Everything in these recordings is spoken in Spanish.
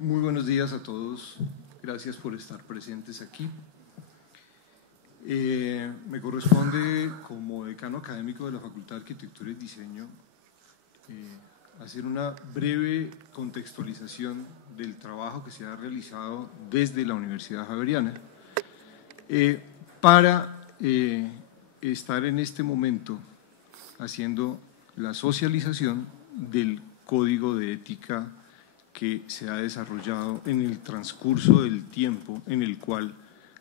Muy buenos días a todos, gracias por estar presentes aquí. Me corresponde, como decano académico de la Facultad de Arquitectura y Diseño, hacer una breve contextualización del trabajo que se ha realizado desde la Universidad Javeriana para estar en este momento haciendo la socialización del Código de Ética que se ha desarrollado en el transcurso del tiempo en el cual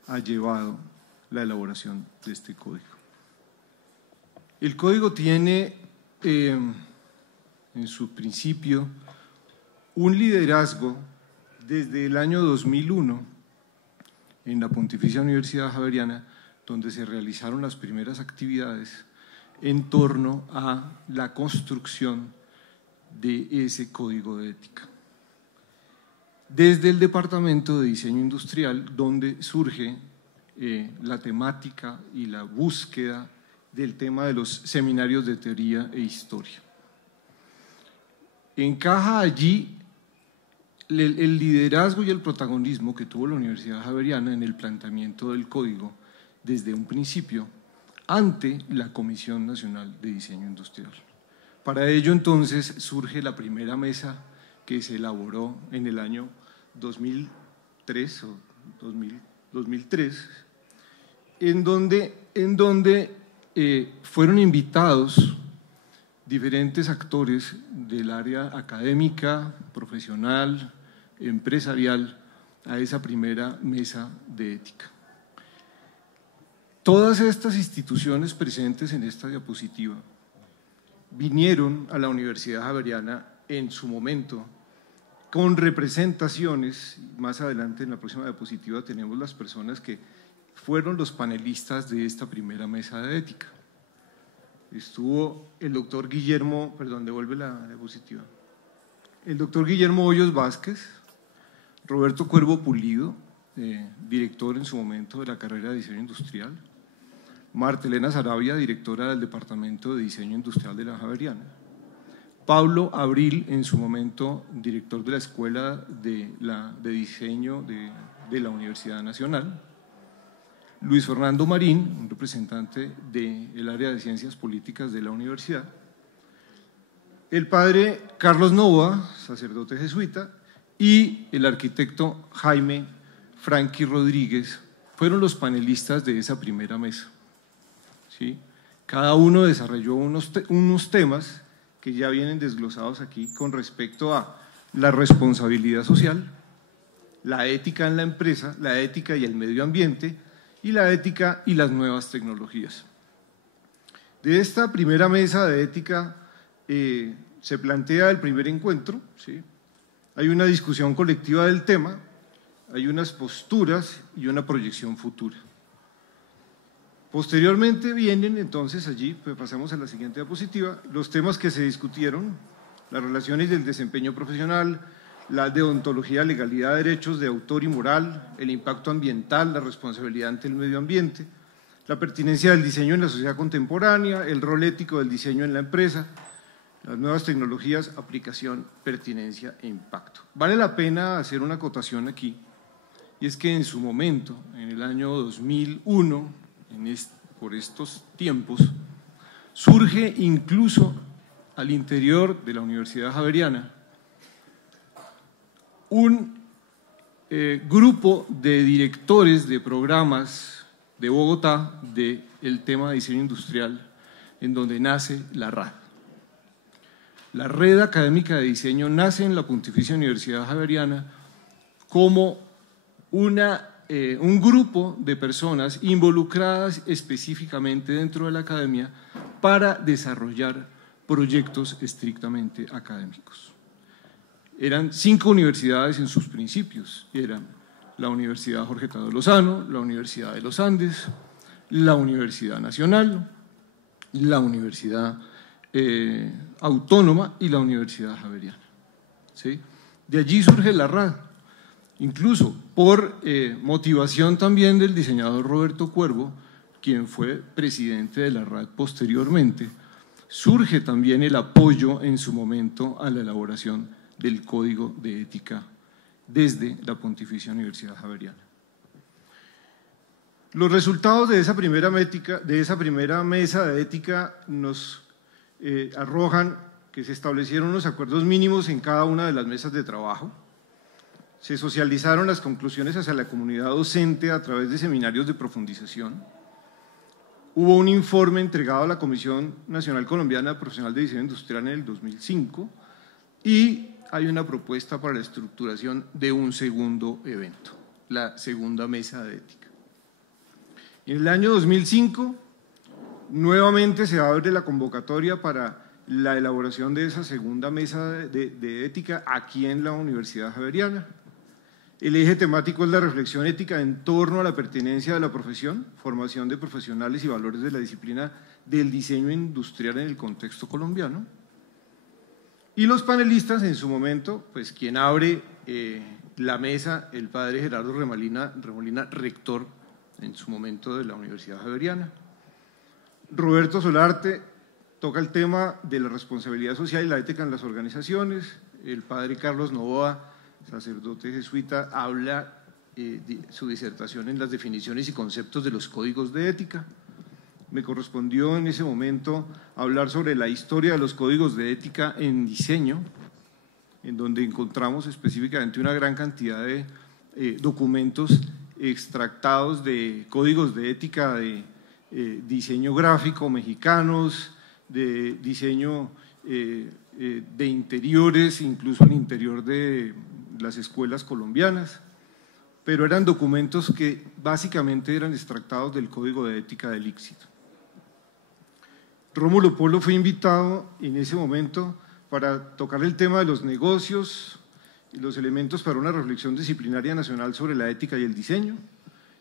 ha llevado la elaboración de este código. El código tiene en su principio un liderazgo desde el año 2001 en la Pontificia Universidad Javeriana, donde se realizaron las primeras actividades en torno a la construcción de ese código de ética. Desde el Departamento de Diseño Industrial, donde surge la temática y la búsqueda del tema de los seminarios de teoría e historia. Encaja allí el liderazgo y el protagonismo que tuvo la Universidad Javeriana en el planteamiento del código desde un principio ante la Comisión Nacional de Diseño Industrial. Para ello entonces surge la primera mesa que se elaboró en el año 2003 o 2003, en donde fueron invitados diferentes actores del área académica, profesional, empresarial, a esa primera mesa de ética. Todas estas instituciones presentes en esta diapositiva vinieron a la Universidad Javeriana en su momento con representaciones. Más adelante en la próxima diapositiva tenemos las personas que fueron los panelistas de esta primera mesa de ética. Estuvo el doctor Guillermo, perdón, devuelve la diapositiva, el doctor Guillermo Hoyos Vázquez, Roberto Cuervo Pulido, director en su momento de la carrera de Diseño Industrial, Marta Elena Saravia, directora del Departamento de Diseño Industrial de la Javeriana, Pablo Abril, en su momento director de la Escuela de Diseño de la Universidad Nacional, Luis Fernando Marín, un representante del área de Ciencias Políticas de la universidad, el padre Carlos Novoa, sacerdote jesuita, y el arquitecto Jaime Franqui Rodríguez fueron los panelistas de esa primera mesa. ¿Sí? Cada uno desarrolló unos temas que ya vienen desglosados aquí con respecto a la responsabilidad social, la ética en la empresa, la ética y el medio ambiente, y la ética y las nuevas tecnologías. De esta primera mesa de ética se plantea el primer encuentro, ¿sí? Hay una discusión colectiva del tema, hay unas posturas y una proyección futura. Posteriormente vienen entonces allí, pues pasamos a la siguiente diapositiva, los temas que se discutieron: las relaciones del desempeño profesional, la deontología, legalidad, derechos de autor y moral, el impacto ambiental, la responsabilidad ante el medio ambiente, la pertinencia del diseño en la sociedad contemporánea, el rol ético del diseño en la empresa, las nuevas tecnologías, aplicación, pertinencia e impacto. Vale la pena hacer una acotación aquí, y es que en su momento, en el año 2001, por estos tiempos, surge incluso al interior de la Universidad Javeriana un grupo de directores de programas de Bogotá del tema de diseño industrial, en donde nace la RAD. La Red Académica de Diseño nace en la Pontificia Universidad Javeriana como un grupo de personas involucradas específicamente dentro de la academia para desarrollar proyectos estrictamente académicos. Eran 5 universidades en sus principios, eran la Universidad Jorge Tadeo Lozano, la Universidad de los Andes, la Universidad Nacional, la Universidad Autónoma y la Universidad Javeriana. ¿Sí? De allí surge la RAD, incluso por motivación también del diseñador Roberto Cuervo, quien fue presidente de la RAD posteriormente. Surge también el apoyo en su momento a la elaboración del Código de Ética desde la Pontificia Universidad Javeriana. Los resultados de esa primera mesa de ética nos arrojan que se establecieron unos acuerdos mínimos en cada una de las mesas de trabajo, se socializaron las conclusiones hacia la comunidad docente a través de seminarios de profundización, hubo un informe entregado a la Comisión Nacional Colombiana Profesional de Diseño Industrial en el 2005 y hay una propuesta para la estructuración de un segundo evento, la segunda mesa de ética. En el año 2005, nuevamente se abre la convocatoria para la elaboración de esa segunda mesa de ética aquí en la Universidad Javeriana. El eje temático es la reflexión ética en torno a la pertenencia de la profesión, formación de profesionales y valores de la disciplina del diseño industrial en el contexto colombiano. Y los panelistas en su momento, pues quien abre la mesa, el padre Gerardo Remolina, rector en su momento de la Universidad Javeriana. Roberto Solarte toca el tema de la responsabilidad social y la ética en las organizaciones. El padre Carlos Novoa, sacerdote jesuita, habla su disertación en las definiciones y conceptos de los códigos de ética. Me correspondió en ese momento hablar sobre la historia de los códigos de ética en diseño, en donde encontramos específicamente una gran cantidad de documentos extractados de códigos de ética de diseño gráfico mexicanos, de diseño de interiores, incluso al interior de las escuelas colombianas, pero eran documentos que básicamente eran extractados del Código de Ética del ICSID. Rómulo Polo fue invitado en ese momento para tocar el tema de los negocios y los elementos para una reflexión disciplinaria nacional sobre la ética y el diseño,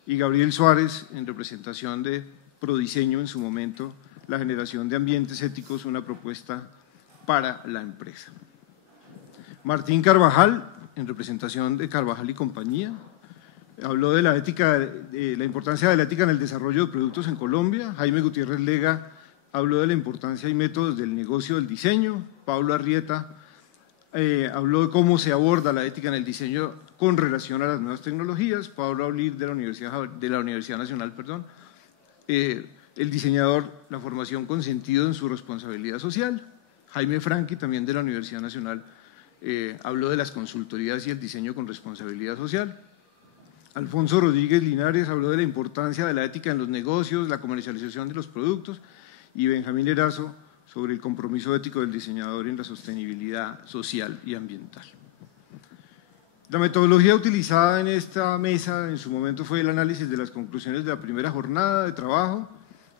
y Gabriel Suárez, en representación de Prodiseño en su momento, la generación de ambientes éticos, una propuesta para la empresa. Martín Carvajal, en representación de Carvajal y compañía, habló de la ética, de la importancia de la ética en el desarrollo de productos en Colombia. Jaime Gutiérrez Lega habló de la importancia y métodos del negocio del diseño. Pablo Arrieta habló de cómo se aborda la ética en el diseño con relación a las nuevas tecnologías. Pablo Aulir de la Universidad Nacional, el diseñador, la formación con sentido en su responsabilidad social. Jaime Franqui, también de la Universidad Nacional, habló de las consultorías y el diseño con responsabilidad social. Alfonso Rodríguez Linares habló de la importancia de la ética en los negocios, la comercialización de los productos, y Benjamín Erazo sobre el compromiso ético del diseñador en la sostenibilidad social y ambiental. La metodología utilizada en esta mesa en su momento fue el análisis de las conclusiones de la primera jornada de trabajo,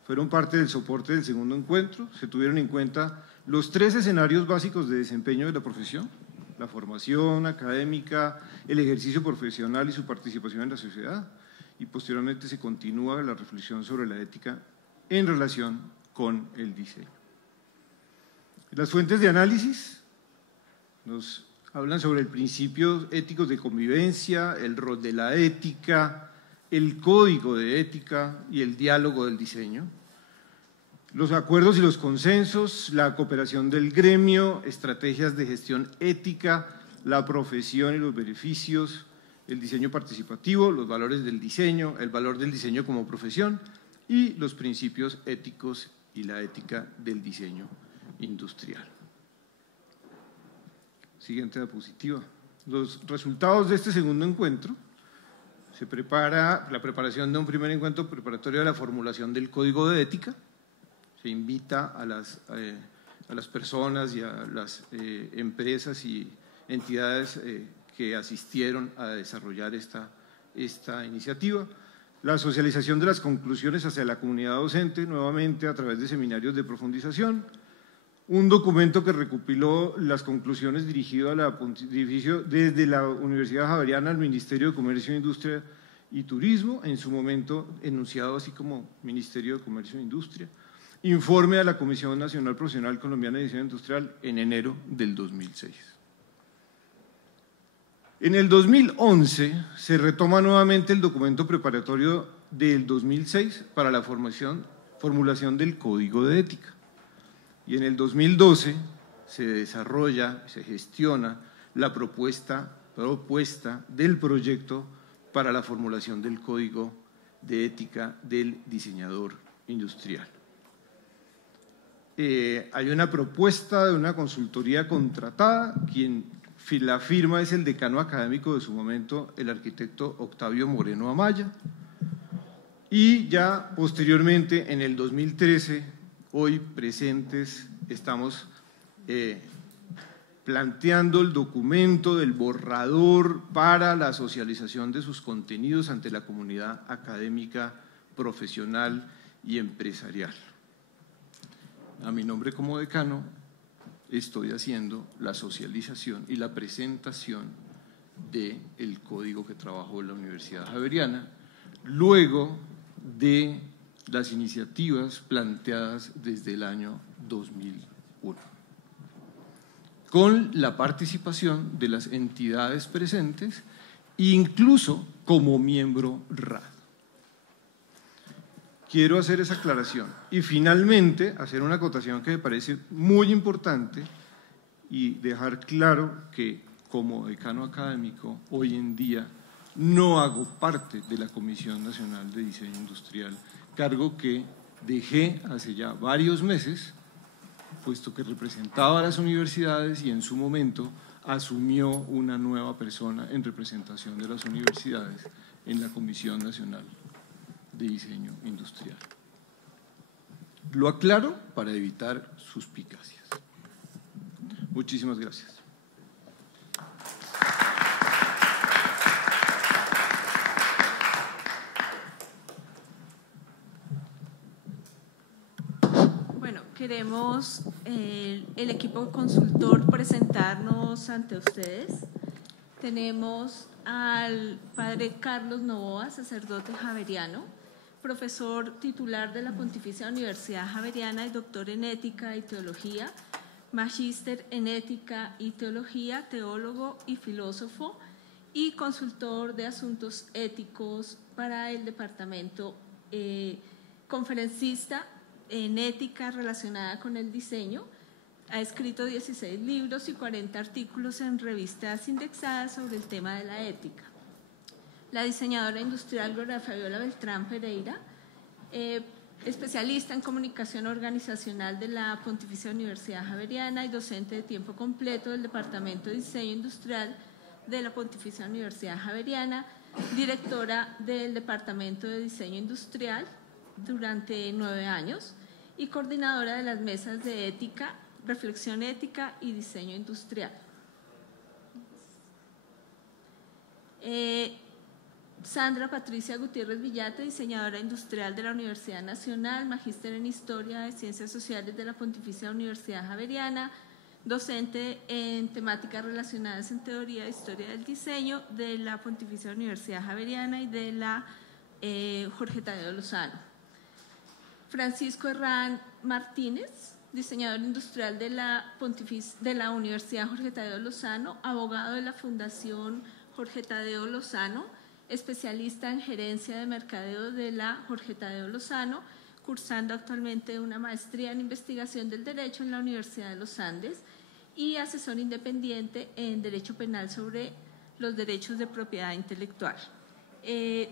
fueron parte del soporte del segundo encuentro, se tuvieron en cuenta los 3 escenarios básicos de desempeño de la profesión: la formación académica, el ejercicio profesional y su participación en la sociedad, y posteriormente se continúa la reflexión sobre la ética en relación con el diseño. Las fuentes de análisis nos hablan sobre el principio éticos de convivencia, el rol de la ética, el código de ética y el diálogo del diseño, los acuerdos y los consensos, la cooperación del gremio, estrategias de gestión ética, la profesión y los beneficios, el diseño participativo, los valores del diseño, el valor del diseño como profesión y los principios éticos y la ética del diseño industrial. Siguiente diapositiva. Los resultados de este segundo encuentro: se prepara la preparación de un primer encuentro preparatorio de la formulación del código de ética. Se invita a las personas y a las empresas y entidades que asistieron a desarrollar esta iniciativa. La socialización de las conclusiones hacia la comunidad docente, nuevamente a través de seminarios de profundización. Un documento que recopiló las conclusiones dirigido desde la Universidad Javeriana al Ministerio de Comercio, Industria y Turismo, en su momento enunciado así como Ministerio de Comercio e Industria. Informe a la Comisión Nacional Profesional Colombiana de Diseño Industrial en enero del 2006. En el 2011 se retoma nuevamente el documento preparatorio del 2006 para la formulación del Código de Ética. Y en el 2012 se desarrolla, se gestiona la propuesta propuesta del proyecto para la formulación del Código de Ética del Diseñador Industrial. Hay una propuesta de una consultoría contratada, quien la firma es el decano académico de su momento, el arquitecto Octavio Moreno Amaya, y ya posteriormente, en el 2013, hoy presentes, estamos planteando el documento del borrador para la socialización de sus contenidos ante la comunidad académica, profesional y empresarial. A mi nombre como decano, estoy haciendo la socialización y la presentación del código que trabajó la Universidad Javeriana, luego de las iniciativas planteadas desde el año 2001, con la participación de las entidades presentes, incluso como miembro RAD. Quiero hacer esa aclaración y finalmente hacer una acotación que me parece muy importante y dejar claro que como decano académico hoy en día no hago parte de la Comisión Nacional de Diseño Industrial, cargo que dejé hace ya varios meses, puesto que representaba a las universidades y en su momento asumió una nueva persona en representación de las universidades en la Comisión Nacional de Diseño Industrial. Lo aclaro para evitar suspicacias. Muchísimas gracias. Bueno, queremos el equipo consultor presentarnos ante ustedes. Tenemos al padre Carlos Novoa, sacerdote javeriano, profesor titular de la Pontificia Universidad Javeriana y doctor en Ética y Teología, magíster en Ética y Teología, teólogo y filósofo y consultor de asuntos éticos para el departamento, conferencista en ética relacionada con el diseño. Ha escrito 16 libros y 40 artículos en revistas indexadas sobre el tema de la ética. La diseñadora industrial Gloria Fabiola Beltrán Pereira, especialista en comunicación organizacional de la Pontificia Universidad Javeriana y docente de tiempo completo del Departamento de Diseño Industrial de la Pontificia Universidad Javeriana, directora del Departamento de Diseño Industrial durante 9 años y coordinadora de las mesas de ética, reflexión ética y diseño industrial. Sandra Patricia Gutiérrez Villate, diseñadora industrial de la Universidad Nacional, magíster en Historia de Ciencias Sociales de la Pontificia Universidad Javeriana, docente en temáticas relacionadas en Teoría e Historia del Diseño de la Pontificia Universidad Javeriana y de la Jorge Tadeo Lozano. Francisco Herrán Martínez, diseñador industrial de la Universidad Jorge Tadeo Lozano, abogado de la Fundación Jorge Tadeo Lozano, especialista en gerencia de mercadeo de la Jorge Tadeo Lozano, cursando actualmente una maestría en investigación del derecho en la Universidad de los Andes y asesor independiente en derecho penal sobre los derechos de propiedad intelectual.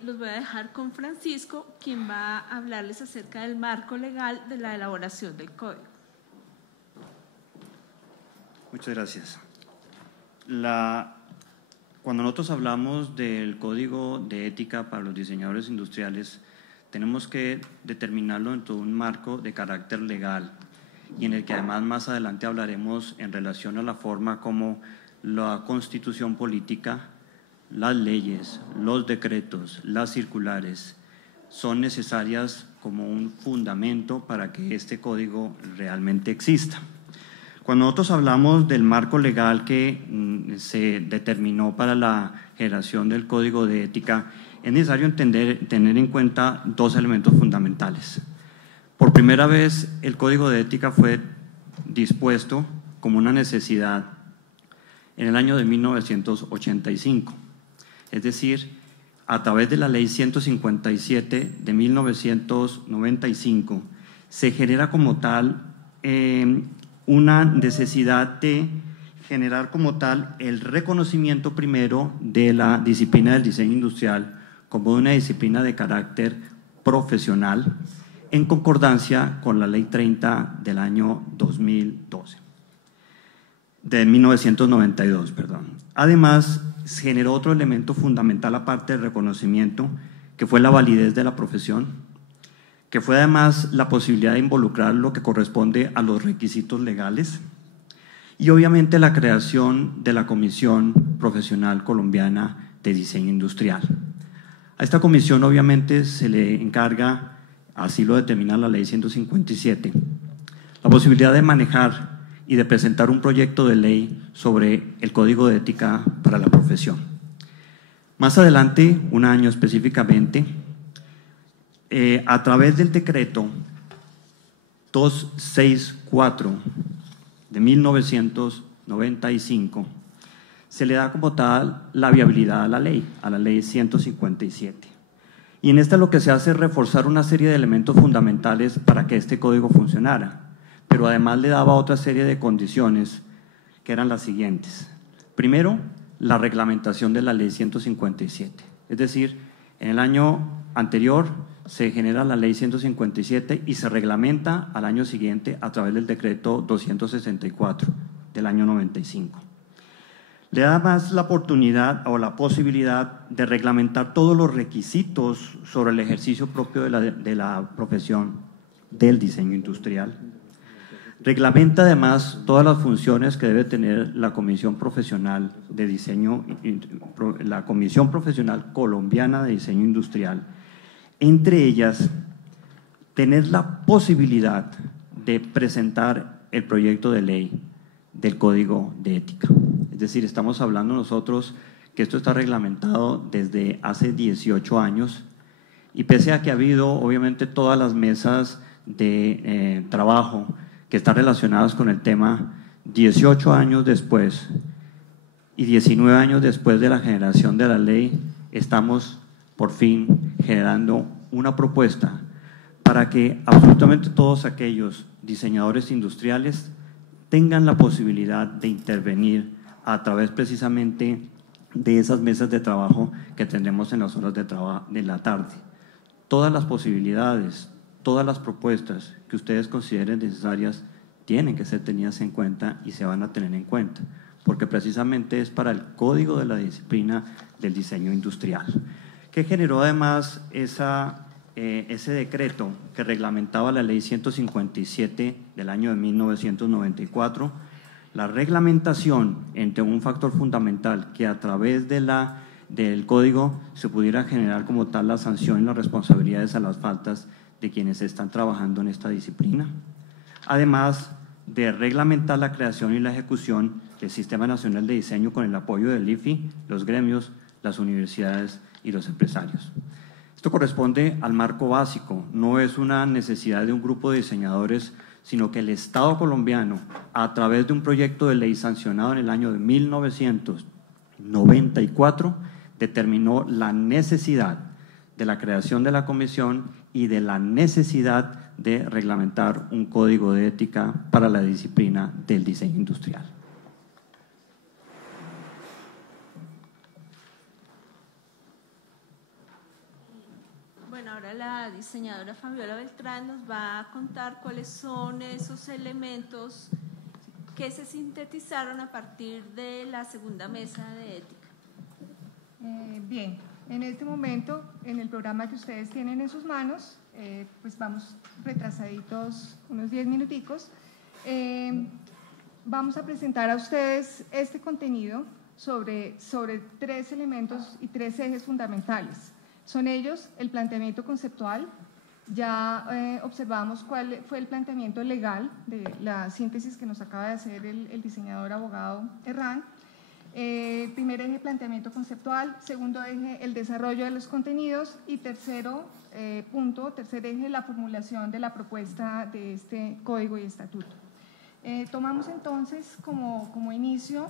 Los voy a dejar con Francisco, quien va a hablarles acerca del marco legal de la elaboración del código. Muchas gracias. Cuando nosotros hablamos del Código de Ética para los diseñadores industriales, tenemos que determinarlo en todo un marco de carácter legal y en el que además más adelante hablaremos en relación a la forma como la Constitución política, las leyes, los decretos, las circulares son necesarias como un fundamento para que este código realmente exista. Cuando nosotros hablamos del marco legal que se determinó para la generación del Código de Ética, es necesario tener en cuenta dos elementos fundamentales. Por primera vez, el Código de Ética fue dispuesto como una necesidad en el año de 1985. Es decir, a través de la Ley 157 de 1995, se genera como tal una necesidad de generar como tal el reconocimiento primero de la disciplina del diseño industrial como una disciplina de carácter profesional en concordancia con la Ley 30 del año 2012, de 1992, perdón. Además, se generó otro elemento fundamental aparte del reconocimiento, que fue la validez de la profesión, que fue además la posibilidad de involucrar lo que corresponde a los requisitos legales y obviamente la creación de la Comisión Profesional Colombiana de Diseño Industrial. A esta comisión obviamente se le encarga, así lo determina la Ley 157, la posibilidad de manejar y de presentar un proyecto de ley sobre el Código de Ética para la profesión. Más adelante, un año específicamente, a través del decreto 264 de 1995, se le da como tal la viabilidad a la ley 157. Y en esta lo que se hace es reforzar una serie de elementos fundamentales para que este código funcionara, pero además le daba otra serie de condiciones que eran las siguientes. Primero, la reglamentación de la Ley 157. Es decir, en el año anterior se genera la Ley 157 y se reglamenta al año siguiente a través del decreto 264 del año 95. Le da más la oportunidad o la posibilidad de reglamentar todos los requisitos sobre el ejercicio propio de la profesión del diseño industrial. Reglamenta además todas las funciones que debe tener la Comisión Profesional de Diseño, la Comisión Profesional Colombiana de Diseño Industrial, entre ellas tener la posibilidad de presentar el proyecto de ley del Código de Ética. Es decir, estamos hablando nosotros que esto está reglamentado desde hace 18 años y pese a que ha habido obviamente todas las mesas de trabajo que están relacionadas con el tema, 18 años después y 19 años después de la generación de la ley, estamos por fin generando una propuesta para que absolutamente todos aquellos diseñadores industriales tengan la posibilidad de intervenir a través precisamente de esas mesas de trabajo que tendremos en las horas de la tarde. Todas las posibilidades, todas las propuestas que ustedes consideren necesarias tienen que ser tenidas en cuenta y se van a tener en cuenta, porque precisamente es para el código de la disciplina del diseño industrial, que generó además ese decreto que reglamentaba la Ley 157 del año de 1994, la reglamentación entre un factor fundamental que a través del código se pudiera generar como tal la sanción y las responsabilidades a las faltas de quienes están trabajando en esta disciplina. Además de reglamentar la creación y la ejecución del Sistema Nacional de Diseño con el apoyo del IFI, los gremios, las universidades y los empresarios. Esto corresponde al marco básico, no es una necesidad de un grupo de diseñadores, sino que el Estado colombiano, a través de un proyecto de ley sancionado en el año de 1994, determinó la necesidad de la creación de la comisión y de la necesidad de reglamentar un código de ética para la disciplina del diseño industrial. Bueno, ahora la diseñadora Fabiola Beltrán nos va a contar cuáles son esos elementos que se sintetizaron a partir de la segunda mesa de ética. Bien, en este momento, en el programa que ustedes tienen en sus manos, pues vamos retrasaditos unos 10 minuticos, vamos a presentar a ustedes este contenido sobre 3 elementos y 3 ejes fundamentales. Son ellos el planteamiento conceptual, ya observamos cuál fue el planteamiento legal de la síntesis que nos acaba de hacer el diseñador abogado Herrán. Primer eje, planteamiento conceptual. Segundo eje, el desarrollo de los contenidos. Y tercer eje, la formulación de la propuesta de este código y estatuto. Tomamos entonces como inicio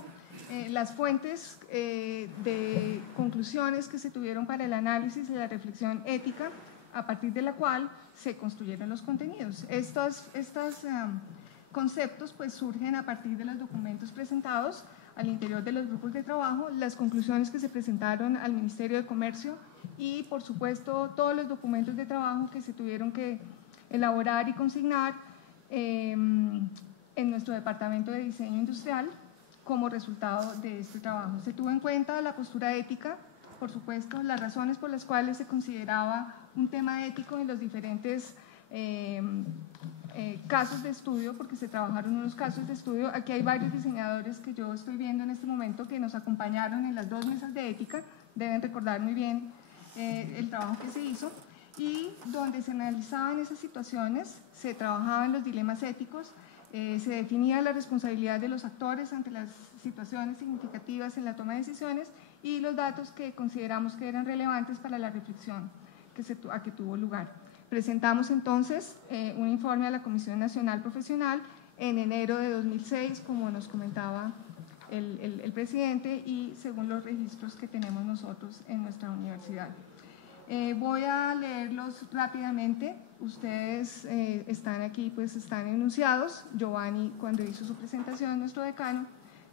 las fuentes de conclusiones que se tuvieron para el análisis y la reflexión ética, a partir de la cual se construyeron los contenidos. Estas conceptos pues surgen a partir de los documentos presentados al interior de los grupos de trabajo, las conclusiones que se presentaron al Ministerio de Comercio y, por supuesto, todos los documentos de trabajo que se tuvieron que elaborar y consignar en nuestro Departamento de Diseño Industrial como resultado de este trabajo. Se tuvo en cuenta la postura ética, por supuesto, las razones por las cuales se consideraba un tema ético en los diferentes casos de estudio, porque se trabajaron unos casos de estudio. Aquí hay varios diseñadores que yo estoy viendo en este momento que nos acompañaron en las 2 mesas de ética, deben recordar muy bien el trabajo que se hizo, y donde se analizaban esas situaciones, se trabajaban los dilemas éticos, se definía la responsabilidad de los actores ante las situaciones significativas en la toma de decisiones y los datos que consideramos que eran relevantes para la reflexión que tuvo lugar. Presentamos entonces un informe a la Comisión Nacional Profesional en enero de 2006, como nos comentaba el presidente, y según los registros que tenemos nosotros en nuestra universidad. Voy a leerlos rápidamente. Ustedes están aquí, pues están enunciados. Giovanni, cuando hizo su presentación, nuestro decano,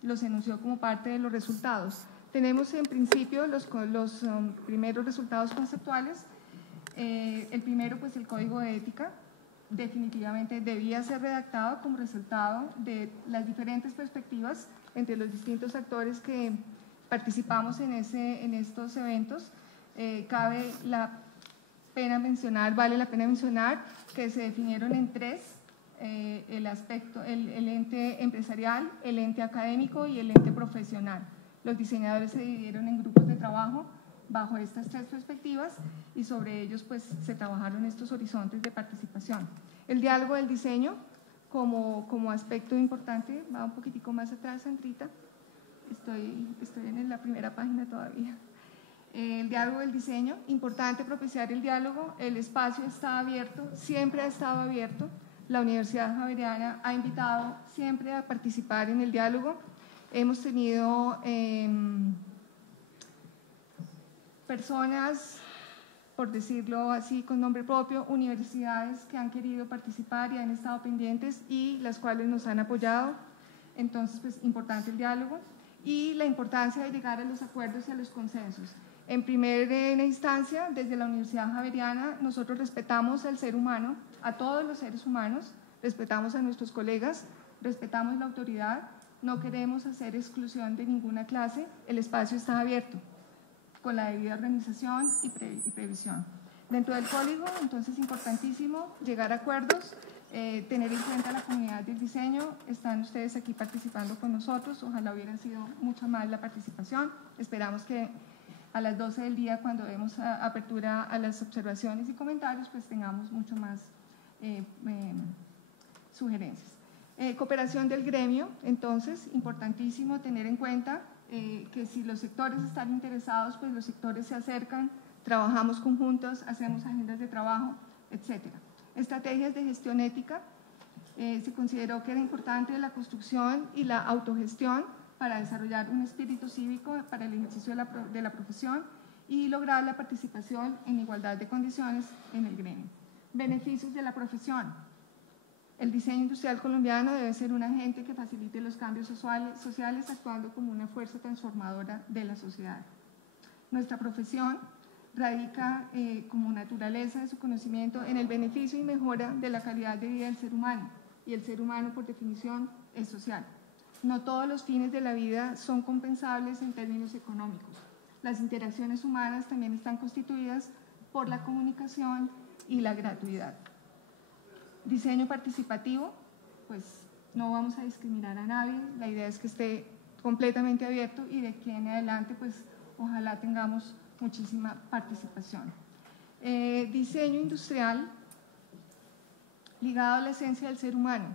los enunció como parte de los resultados. Tenemos en principio los primeros resultados conceptuales. El primero, pues el código de ética, definitivamente debía ser redactado como resultado de las diferentes perspectivas entre los distintos actores que participamos en estos eventos. Vale la pena mencionar que se definieron en 3, el ente empresarial, el ente académico y el ente profesional. Los diseñadores se dividieron en grupos de trabajo bajo estas 3 perspectivas y sobre ellos pues se trabajaron estos horizontes de participación. El diálogo del diseño como aspecto importante, va un poquitico más atrás, Sandrita, estoy en la primera página todavía. El diálogo del diseño, importante propiciar el diálogo, el espacio está abierto, siempre ha estado abierto, la Universidad Javeriana ha invitado siempre a participar en el diálogo, hemos tenido personas, por decirlo así con nombre propio, universidades que han querido participar y han estado pendientes y las cuales nos han apoyado, entonces pues importante el diálogo y la importancia de llegar a los acuerdos y a los consensos. En primera instancia, desde la Universidad Javeriana, nosotros respetamos al ser humano, a todos los seres humanos, respetamos a nuestros colegas, respetamos la autoridad, no queremos hacer exclusión de ninguna clase, el espacio está abierto, con la debida organización y previsión. Dentro del código, entonces, importantísimo llegar a acuerdos, tener en cuenta la comunidad del diseño, están ustedes aquí participando con nosotros, ojalá hubieran sido mucho más la participación, esperamos que a las 12 del día, cuando demos apertura a las observaciones y comentarios, pues tengamos mucho más sugerencias. Cooperación del gremio, entonces, importantísimo tener en cuenta que si los sectores están interesados, pues los sectores se acercan, trabajamos conjuntos, hacemos agendas de trabajo, etc. Estrategias de gestión ética, se consideró que era importante la construcción y la autogestión para desarrollar un espíritu cívico para el ejercicio de la profesión y lograr la participación en igualdad de condiciones en el gremio. Beneficios de la profesión. El diseño industrial colombiano debe ser un agente que facilite los cambios sociales actuando como una fuerza transformadora de la sociedad. Nuestra profesión radica como naturaleza de su conocimiento en el beneficio y mejora de la calidad de vida del ser humano, y el ser humano por definición es social. No todos los fines de la vida son compensables en términos económicos. Las interacciones humanas también están constituidas por la comunicación y la gratuidad. Diseño participativo, pues no vamos a discriminar a nadie, la idea es que esté completamente abierto y de aquí en adelante pues ojalá tengamos muchísima participación. Diseño industrial ligado a la esencia del ser humano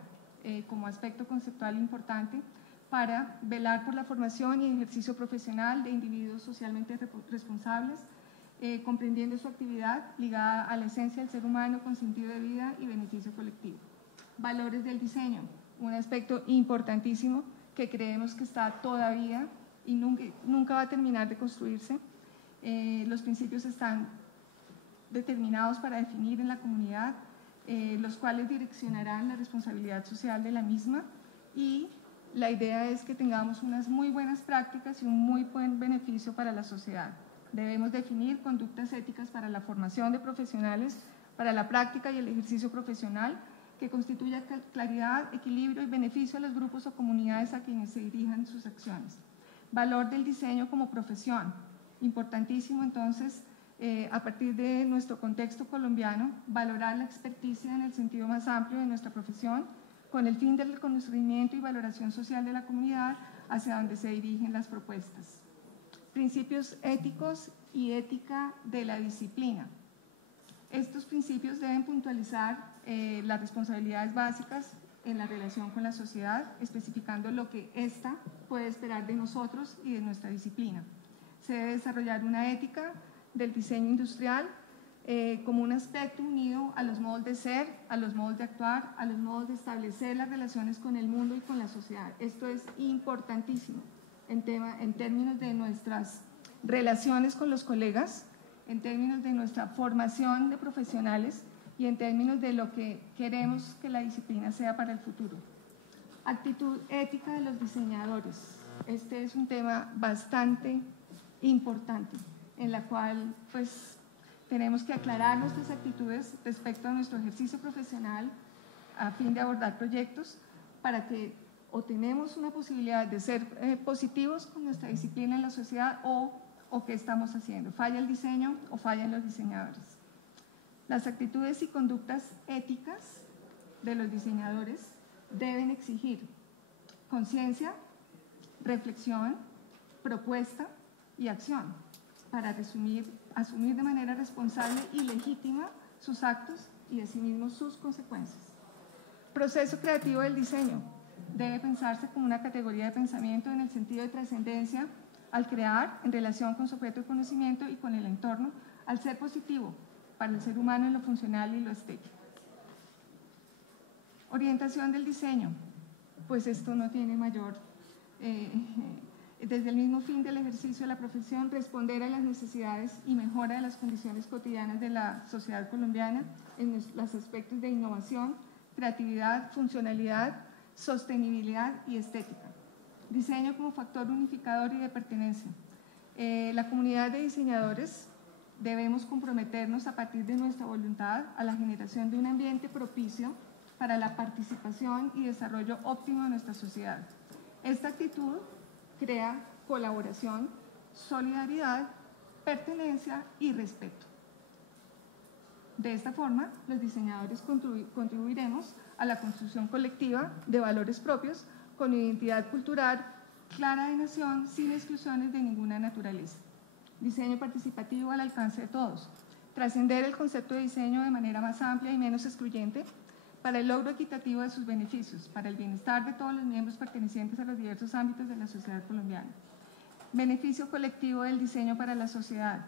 como aspecto conceptual importante para velar por la formación y ejercicio profesional de individuos socialmente responsables, comprendiendo su actividad ligada a la esencia del ser humano con sentido de vida y beneficio colectivo. Valores del diseño, un aspecto importantísimo que creemos que está todavía y nunca va a terminar de construirse. Los principios están determinados para definir en la comunidad los cuales direccionarán la responsabilidad social de la misma, y la idea es que tengamos unas muy buenas prácticas y un muy buen beneficio para la sociedad. Debemos definir conductas éticas para la formación de profesionales, para la práctica y el ejercicio profesional, que constituya claridad, equilibrio y beneficio a los grupos o comunidades a quienes se dirijan sus acciones. Valor del diseño como profesión. Importantísimo entonces, a partir de nuestro contexto colombiano, valorar la experticia en el sentido más amplio de nuestra profesión, con el fin del reconocimiento y valoración social de la comunidad hacia donde se dirigen las propuestas. Principios éticos y ética de la disciplina. Estos principios deben puntualizar las responsabilidades básicas en la relación con la sociedad, especificando lo que ésta puede esperar de nosotros y de nuestra disciplina. Se debe desarrollar una ética del diseño industrial como un aspecto unido a los modos de ser, a los modos de actuar, a los modos de establecer las relaciones con el mundo y con la sociedad. Esto es importantísimo en términos de nuestras relaciones con los colegas, en términos de nuestra formación de profesionales y en términos de lo que queremos que la disciplina sea para el futuro. Actitud ética de los diseñadores. Este es un tema bastante importante, en la cual pues tenemos que aclarar nuestras actitudes respecto a nuestro ejercicio profesional a fin de abordar proyectos para que o tenemos una posibilidad de ser positivos con nuestra disciplina en la sociedad o qué estamos haciendo. ¿Falla el diseño o fallan los diseñadores? Las actitudes y conductas éticas de los diseñadores deben exigir conciencia, reflexión, propuesta y acción para asumir de manera responsable y legítima sus actos y asimismo sus consecuencias. Proceso creativo del diseño debe pensarse como una categoría de pensamiento en el sentido de trascendencia al crear en relación con su objeto de conocimiento y con el entorno, al ser positivo para el ser humano en lo funcional y lo estético. Orientación del diseño, pues esto no tiene mayor, desde el mismo fin del ejercicio de la profesión, responder a las necesidades y mejora de las condiciones cotidianas de la sociedad colombiana en los aspectos de innovación, creatividad, funcionalidad, sostenibilidad y estética. Diseño como factor unificador y de pertenencia. La comunidad de diseñadores debemos comprometernos a partir de nuestra voluntad a la generación de un ambiente propicio para la participación y desarrollo óptimo de nuestra sociedad. Esta actitud crea colaboración, solidaridad, pertenencia y respeto. De esta forma, los diseñadores contribuiremos a la construcción colectiva de valores propios con identidad cultural clara de nación, sin exclusiones de ninguna naturaleza. Diseño participativo al alcance de todos. Trascender el concepto de diseño de manera más amplia y menos excluyente para el logro equitativo de sus beneficios, para el bienestar de todos los miembros pertenecientes a los diversos ámbitos de la sociedad colombiana. Beneficio colectivo del diseño para la sociedad.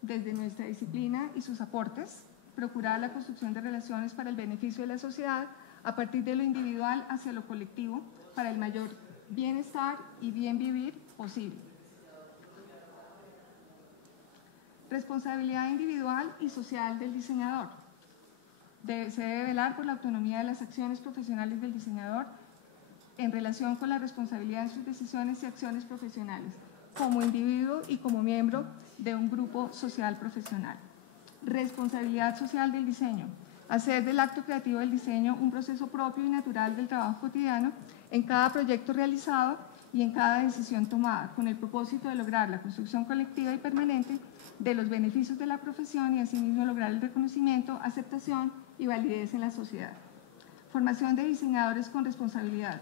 Desde nuestra disciplina y sus aportes, procurar la construcción de relaciones para el beneficio de la sociedad a partir de lo individual hacia lo colectivo para el mayor bienestar y bien vivir posible. Responsabilidad individual y social del diseñador. Se debe velar por la autonomía de las acciones profesionales del diseñador en relación con la responsabilidad en sus decisiones y acciones profesionales, como individuo y como miembro de un grupo social profesional. Responsabilidad social del diseño. Hacer del acto creativo del diseño un proceso propio y natural del trabajo cotidiano en cada proyecto realizado y en cada decisión tomada, con el propósito de lograr la construcción colectiva y permanente de los beneficios de la profesión y asimismo lograr el reconocimiento, aceptación y validez en la sociedad. Formación de diseñadores con responsabilidad.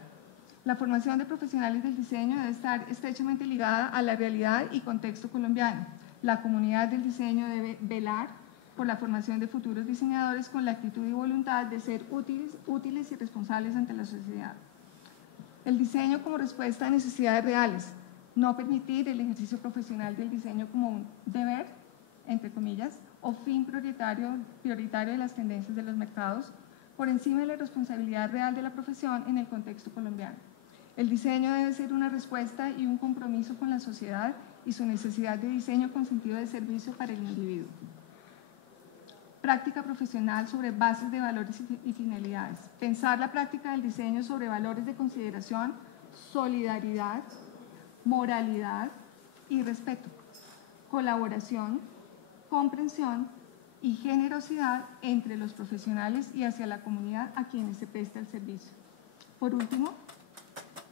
La formación de profesionales del diseño debe estar estrechamente ligada a la realidad y contexto colombiano. La comunidad del diseño debe velar por la formación de futuros diseñadores con la actitud y voluntad de ser útiles y responsables ante la sociedad. El diseño como respuesta a necesidades reales. No permitir el ejercicio profesional del diseño como un deber, entre comillas, o fin prioritario de las tendencias de los mercados, por encima de la responsabilidad real de la profesión en el contexto colombiano. El diseño debe ser una respuesta y un compromiso con la sociedad y su necesidad de diseño con sentido de servicio para el individuo. práctica profesional sobre bases de valores y finalidades. Pensar la práctica del diseño sobre valores de consideración, solidaridad, moralidad y respeto, colaboración, comprensión y generosidad entre los profesionales y hacia la comunidad a quienes se presta el servicio. Por último,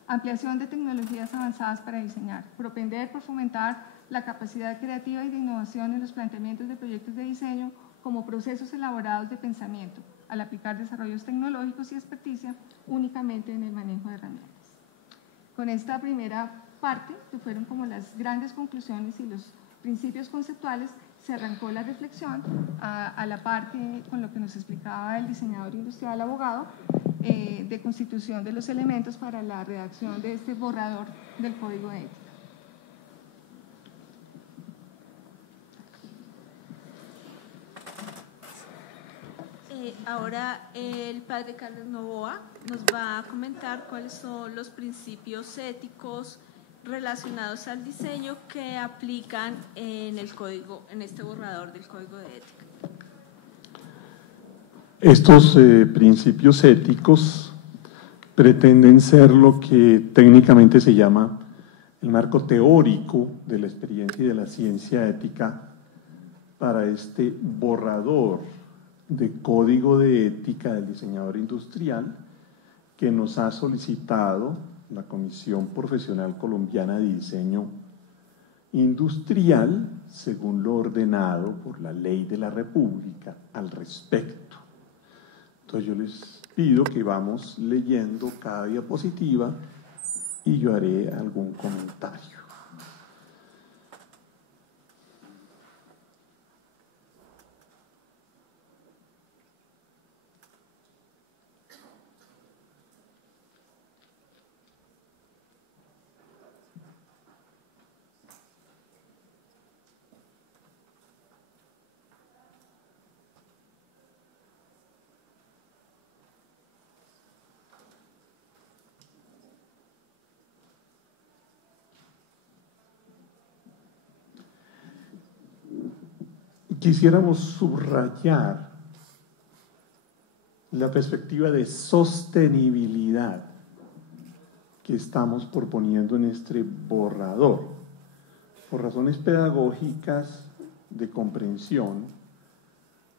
ampliación de tecnologías avanzadas para diseñar, propender por fomentar la capacidad creativa y de innovación en los planteamientos de proyectos de diseño como procesos elaborados de pensamiento, al aplicar desarrollos tecnológicos y experticia únicamente en el manejo de herramientas. Con esta primera parte, que fueron como las grandes conclusiones y los principios conceptuales, se arrancó la reflexión a la parte con lo que nos explicaba el diseñador industrial abogado, de constitución de los elementos para la redacción de este borrador del Código de Ética. Ahora el padre Carlos Novoa nos va a comentar cuáles son los principios éticos relacionados al diseño que aplican en el código, en este borrador del Código de Ética. Estos principios éticos pretenden ser lo que técnicamente se llama el marco teórico de la experiencia y de la ciencia ética para este borrador de Código de Ética del Diseñador Industrial que nos ha solicitado la Comisión Profesional Colombiana de Diseño Industrial, según lo ordenado por la Ley de la República al respecto. Entonces yo les pido que vamos leyendo cada diapositiva y yo haré algún comentario. Quisiéramos subrayar la perspectiva de sostenibilidad que estamos proponiendo en este borrador. Por razones pedagógicas de comprensión,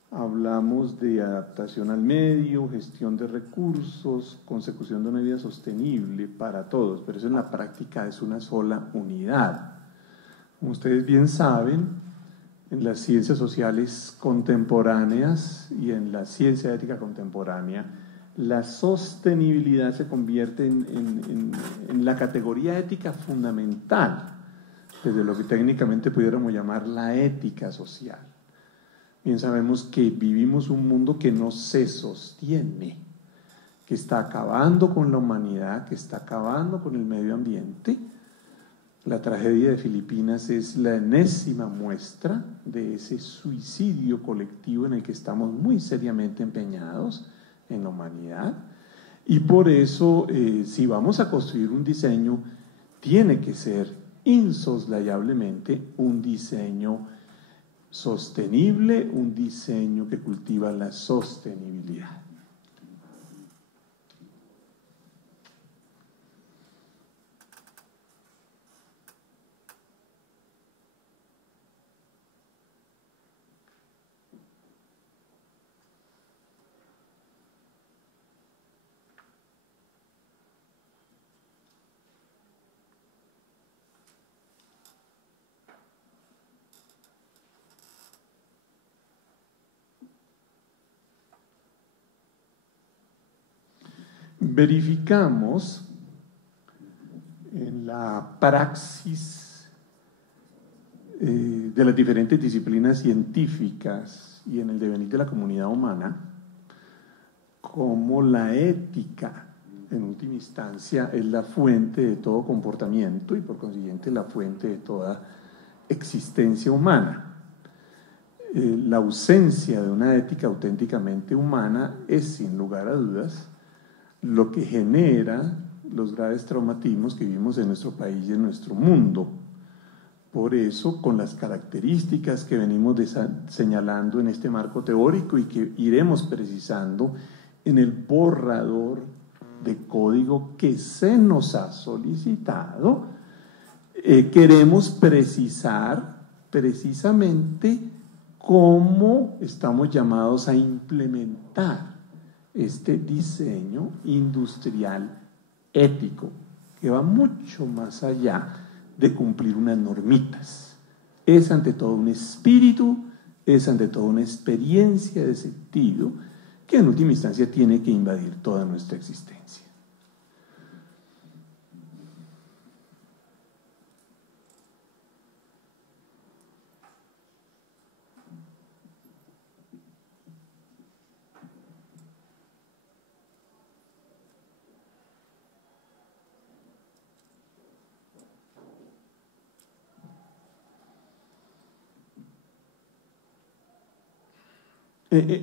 hablamos de adaptación al medio, gestión de recursos, consecución de una vida sostenible para todos, pero eso en la práctica es una sola unidad. Como ustedes bien saben, en las ciencias sociales contemporáneas y en la ciencia ética contemporánea, la sostenibilidad se convierte en la categoría ética fundamental, desde lo que técnicamente pudiéramos llamar la ética social. Bien sabemos que vivimos un mundo que no se sostiene, que está acabando con la humanidad, que está acabando con el medio ambiente. La tragedia de Filipinas es la enésima muestra de ese suicidio colectivo en el que estamos muy seriamente empeñados en la humanidad. Y por eso, si vamos a construir un diseño, tiene que ser insoslayablemente un diseño sostenible, un diseño que cultiva la sostenibilidad. Verificamos en la praxis de las diferentes disciplinas científicas y en el devenir de la comunidad humana cómo la ética, en última instancia, es la fuente de todo comportamiento y por consiguiente la fuente de toda existencia humana. La ausencia de una ética auténticamente humana es, sin lugar a dudas, lo que genera los graves traumatismos que vivimos en nuestro país y en nuestro mundo. Por eso, con las características que venimos señalando en este marco teórico y que iremos precisando en el borrador de código que se nos ha solicitado, queremos precisar precisamente cómo estamos llamados a implementar este diseño industrial ético, que va mucho más allá de cumplir unas normitas. Es ante todo un espíritu, es ante todo una experiencia de sentido que en última instancia tiene que invadir toda nuestra existencia.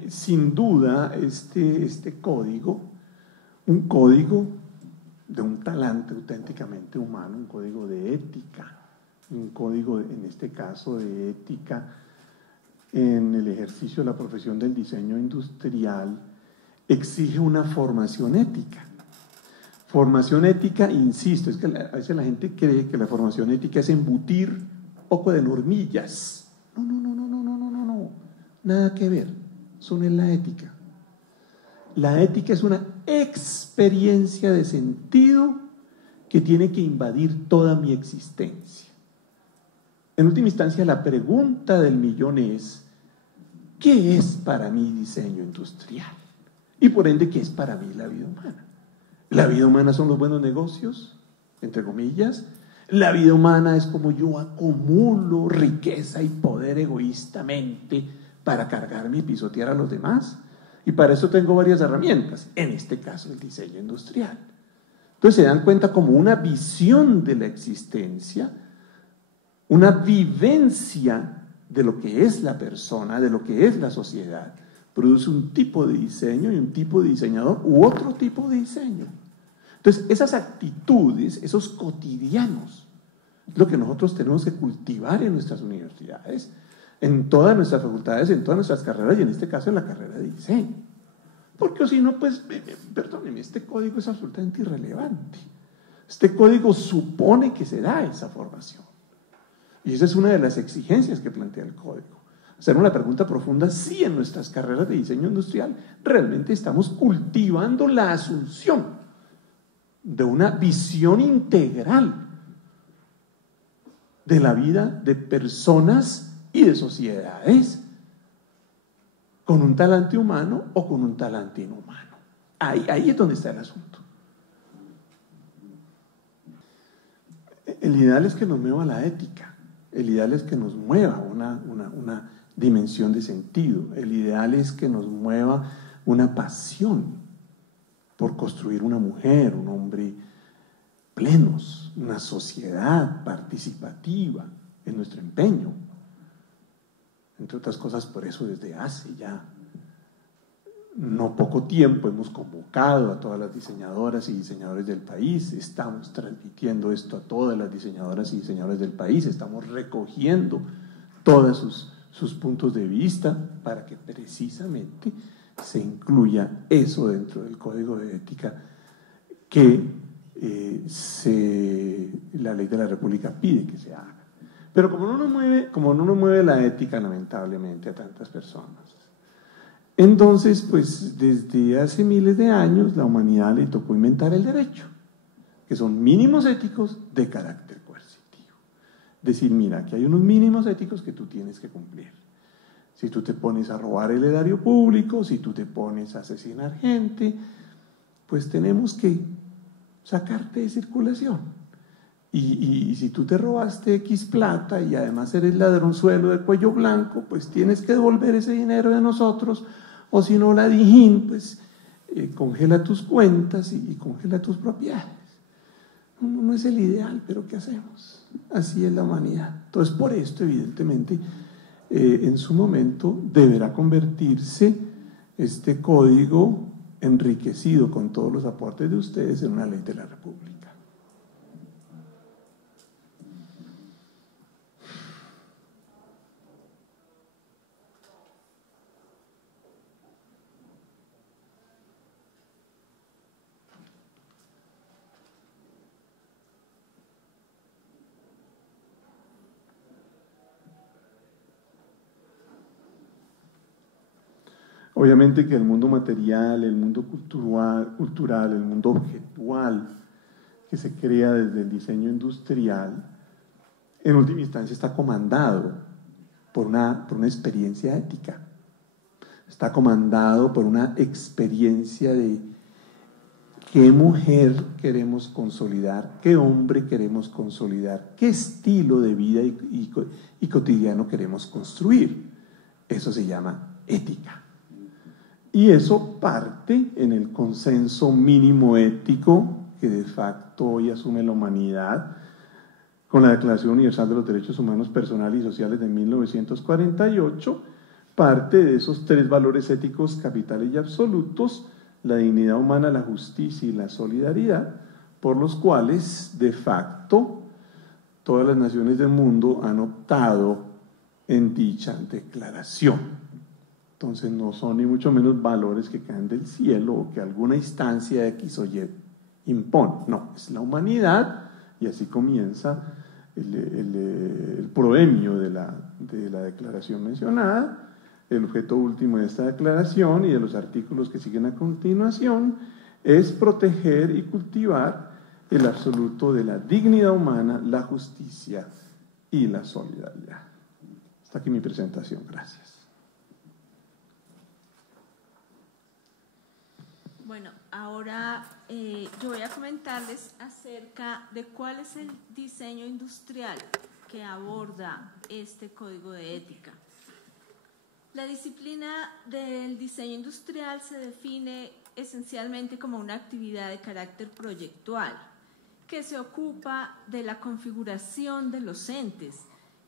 Sin duda, este código, un código de un talante auténticamente humano, un código de ética, un código, en este caso, de ética en el ejercicio de la profesión del diseño industrial, exige una formación ética. Formación ética, insisto, es que a veces la gente cree que la formación ética es embutir un poco de normillas. No, nada que ver. Eso no es la ética. La ética es una experiencia de sentido que tiene que invadir toda mi existencia. En última instancia, la pregunta del millón es: ¿qué es para mí diseño industrial? Y por ende, ¿qué es para mí la vida humana? ¿La vida humana son los buenos negocios? Entre comillas. ¿La vida humana es como yo acumulo riqueza y poder egoístamente para cargarme y pisotear a los demás? Y para eso tengo varias herramientas, en este caso el diseño industrial. Entonces se dan cuenta como una visión de la existencia, una vivencia de lo que es la persona, de lo que es la sociedad, produce un tipo de diseño y un tipo de diseñador u otro tipo de diseño. Entonces esas actitudes, esos cotidianos, es lo que nosotros tenemos que cultivar en nuestras universidades, en todas nuestras facultades, en todas nuestras carreras y en este caso en la carrera de diseño. Porque si no, pues, perdónenme, este código es absolutamente irrelevante. Este código supone que se da esa formación. Y esa es una de las exigencias que plantea el código. Hacer una pregunta profunda si en nuestras carreras de diseño industrial realmente estamos cultivando la asunción de una visión integral de la vida de personas y de sociedades con un talante humano o con un talante inhumano. Ahí es donde está el asunto. El ideal es que nos mueva la ética, el ideal es que nos mueva una dimensión de sentido, el ideal es que nos mueva una pasión por construir una mujer, un hombre plenos, una sociedad participativa en nuestro empeño. Entre otras cosas, por eso desde hace ya no poco tiempo hemos convocado a todas las diseñadoras y diseñadores del país, estamos transmitiendo esto a todas las diseñadoras y diseñadores del país, estamos recogiendo todos sus puntos de vista para que precisamente se incluya eso dentro del código de ética que la ley de la República pide que se haga. Pero como no nos mueve la ética, lamentablemente, a tantas personas, entonces, pues desde hace miles de años la humanidad le tocó inventar el derecho, que son mínimos éticos de carácter coercitivo. Decir, mira, que hay unos mínimos éticos que tú tienes que cumplir. Si tú te pones a robar el erario público, si tú te pones a asesinar gente, pues tenemos que sacarte de circulación. Y si tú te robaste X plata y además eres ladronzuelo de cuello blanco, pues tienes que devolver ese dinero de nosotros, o si no, la DIJÍN, pues congela tus cuentas y congela tus propiedades. No es el ideal, pero ¿qué hacemos? Así es la humanidad. Entonces, por esto, evidentemente, en su momento deberá convertirse este código enriquecido con todos los aportes de ustedes en una ley de la República. Obviamente que el mundo material, el mundo cultural, el mundo objetual que se crea desde el diseño industrial, en última instancia está comandado por una experiencia ética. Está comandado por una experiencia de qué mujer queremos consolidar, qué hombre queremos consolidar, qué estilo de vida y cotidiano queremos construir. Eso se llama ética. Y eso parte en el consenso mínimo ético que de facto hoy asume la humanidad con la Declaración Universal de los Derechos Humanos Personales y Sociales de 1948, parte de esos tres valores éticos capitales y absolutos, la dignidad humana, la justicia y la solidaridad, por los cuales de facto todas las naciones del mundo han optado en dicha declaración. Entonces no son ni mucho menos valores que caen del cielo o que alguna instancia X o Y impone. No, es la humanidad, y así comienza el proemio de la declaración mencionada, el objeto último de esta declaración y de los artículos que siguen a continuación es proteger y cultivar el absoluto de la dignidad humana, la justicia y la solidaridad. Hasta aquí mi presentación. Gracias. Bueno, ahora yo voy a comentarles acerca de cuál es el diseño industrial que aborda este código de ética. La disciplina del diseño industrial se define esencialmente como una actividad de carácter proyectual que se ocupa de la configuración de los entes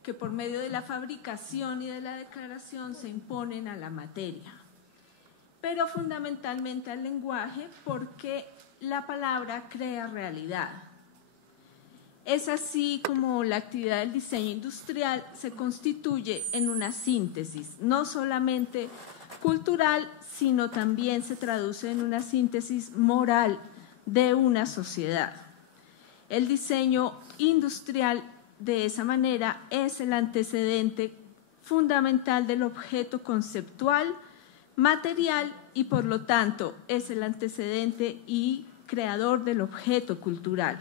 que por medio de la fabricación y de la declaración se imponen a la materia, pero fundamentalmente al lenguaje, porque la palabra crea realidad. Es así como la actividad del diseño industrial se constituye en una síntesis, no solamente cultural, sino también se traduce en una síntesis moral de una sociedad. El diseño industrial, de esa manera, es el antecedente fundamental del objeto conceptual, material, y por lo tanto es el antecedente y creador del objeto cultural.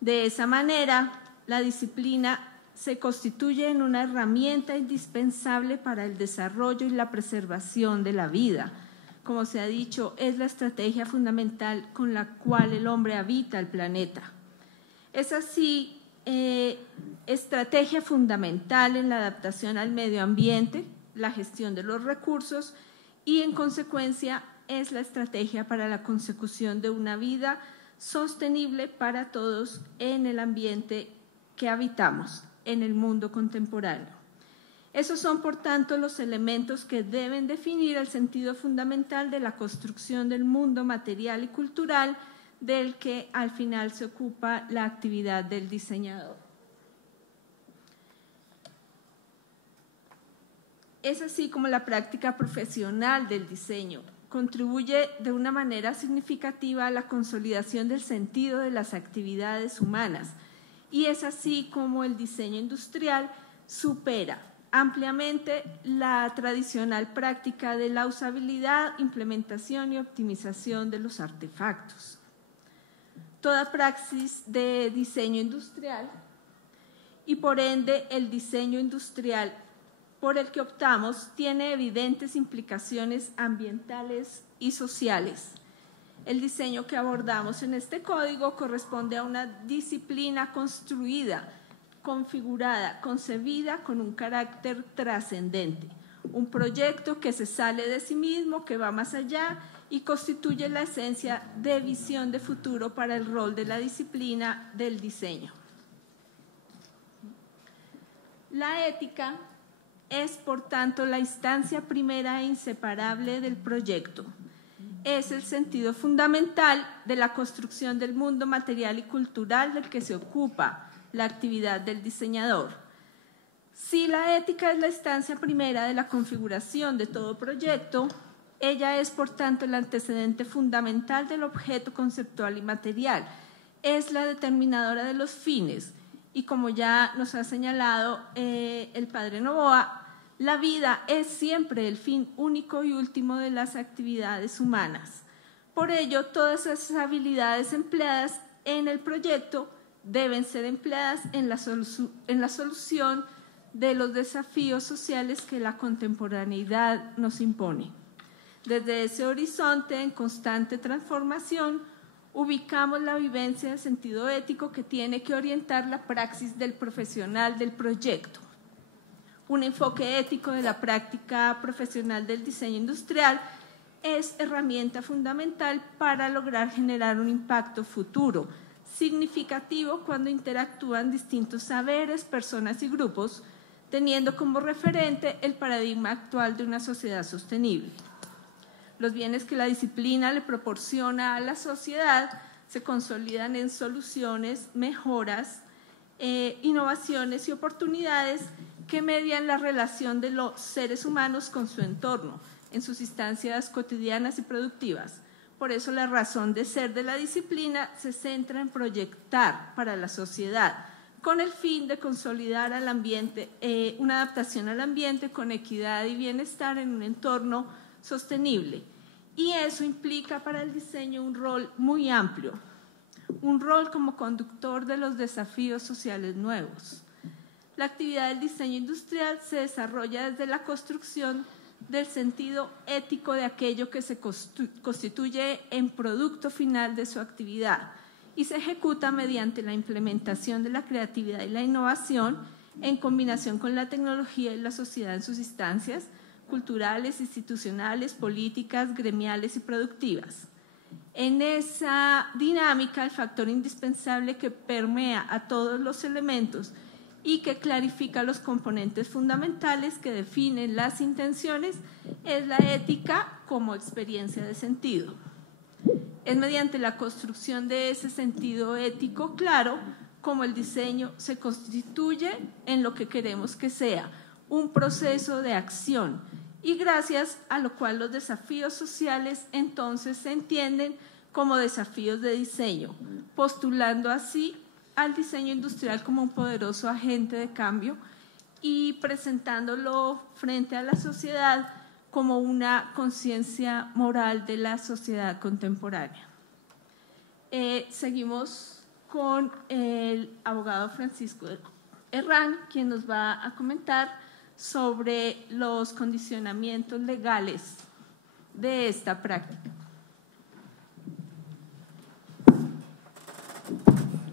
De esa manera, la disciplina se constituye en una herramienta indispensable para el desarrollo y la preservación de la vida. Como se ha dicho, es la estrategia fundamental con la cual el hombre habita el planeta. Es así, estrategia fundamental en la adaptación al medio ambiente, la gestión de los recursos y, en consecuencia, es la estrategia para la consecución de una vida sostenible para todos en el ambiente que habitamos, en el mundo contemporáneo. Esos son, por tanto, los elementos que deben definir el sentido fundamental de la construcción del mundo material y cultural del que al final se ocupa la actividad del diseñador. Es así como la práctica profesional del diseño contribuye de una manera significativa a la consolidación del sentido de las actividades humanas, y es así como el diseño industrial supera ampliamente la tradicional práctica de la usabilidad, implementación y optimización de los artefactos. Toda praxis de diseño industrial y por ende el diseño industrial por el que optamos tiene evidentes implicaciones ambientales y sociales. El diseño que abordamos en este código corresponde a una disciplina construida, configurada, concebida con un carácter trascendente, un proyecto que se sale de sí mismo, que va más allá y constituye la esencia de visión de futuro para el rol de la disciplina del diseño. La ética es, por tanto, la instancia primera e inseparable del proyecto. Es el sentido fundamental de la construcción del mundo material y cultural del que se ocupa la actividad del diseñador. Si la ética es la instancia primera de la configuración de todo proyecto, ella es, por tanto, el antecedente fundamental del objeto conceptual y material. Es la determinadora de los fines. Y como ya nos ha señalado el padre Novoa, La vida es siempre el fin único y último de las actividades humanas. Por ello, todas esas habilidades empleadas en el proyecto deben ser empleadas en la solución de los desafíos sociales que la contemporaneidad nos impone. Desde ese horizonte en constante transformación, ubicamos la vivencia de sentido ético que tiene que orientar la praxis del profesional del proyecto. Un enfoque ético de la práctica profesional del diseño industrial es herramienta fundamental para lograr generar un impacto futuro significativo cuando interactúan distintos saberes, personas y grupos, teniendo como referente el paradigma actual de una sociedad sostenible. Los bienes que la disciplina le proporciona a la sociedad se consolidan en soluciones, mejoras, innovaciones y oportunidades que median la relación de los seres humanos con su entorno, en sus instancias cotidianas y productivas. Por eso la razón de ser de la disciplina se centra en proyectar para la sociedad, con el fin de consolidar al ambiente, una adaptación al ambiente con equidad y bienestar en un entorno sostenible. Y eso implica para el diseño un rol muy amplio, un rol como conductor de los desafíos sociales nuevos. La actividad del diseño industrial se desarrolla desde la construcción del sentido ético de aquello que se constituye en producto final de su actividad y se ejecuta mediante la implementación de la creatividad y la innovación en combinación con la tecnología y la sociedad en sus instancias culturales, institucionales, políticas, gremiales y productivas. En esa dinámica, el factor indispensable que permea a todos los elementos y que clarifica los componentes fundamentales que definen las intenciones es la ética como experiencia de sentido. Es mediante la construcción de ese sentido ético claro como el diseño se constituye en lo que queremos que sea, un proceso de acción, y gracias a lo cual los desafíos sociales entonces se entienden como desafíos de diseño, postulando así al diseño industrial como un poderoso agente de cambio y presentándolo frente a la sociedad como una conciencia moral de la sociedad contemporánea. Seguimos con el abogado Francisco Herrán, quien nos va a comentar sobre los condicionamientos legales de esta práctica.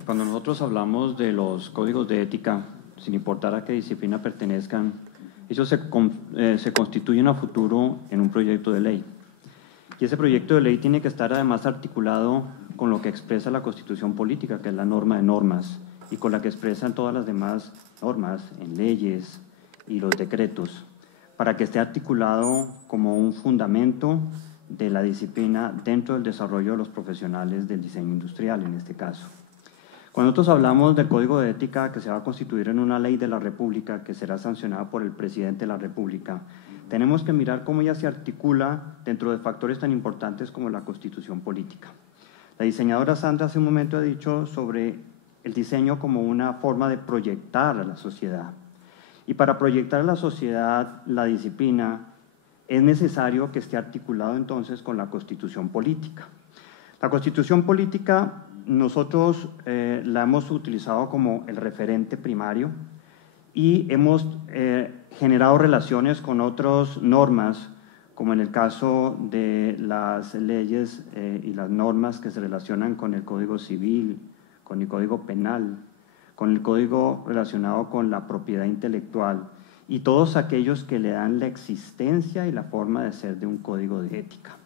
Cuando nosotros hablamos de los códigos de ética, sin importar a qué disciplina pertenezcan, ellos se constituyen a futuro en un proyecto de ley. Y ese proyecto de ley tiene que estar además articulado con lo que expresa la Constitución política, que es la norma de normas, y con la que expresan todas las demás normas en leyes y los decretos, para que esté articulado como un fundamento de la disciplina dentro del desarrollo de los profesionales del diseño industrial, en este caso. Cuando nosotros hablamos del Código de Ética que se va a constituir en una ley de la República que será sancionada por el Presidente de la República, tenemos que mirar cómo ella se articula dentro de factores tan importantes como la Constitución política. La diseñadora Sandra hace un momento ha dicho sobre el diseño como una forma de proyectar a la sociedad. Y para proyectar a la sociedad la disciplina es necesario que esté articulado entonces con la Constitución política. La Constitución política nosotros la hemos utilizado como el referente primario y hemos generado relaciones con otras normas, como en el caso de las leyes y las normas que se relacionan con el Código Civil, con el Código Penal, con el código relacionado con la propiedad intelectual y todos aquellos que le dan la existencia y la forma de ser de un código de ética.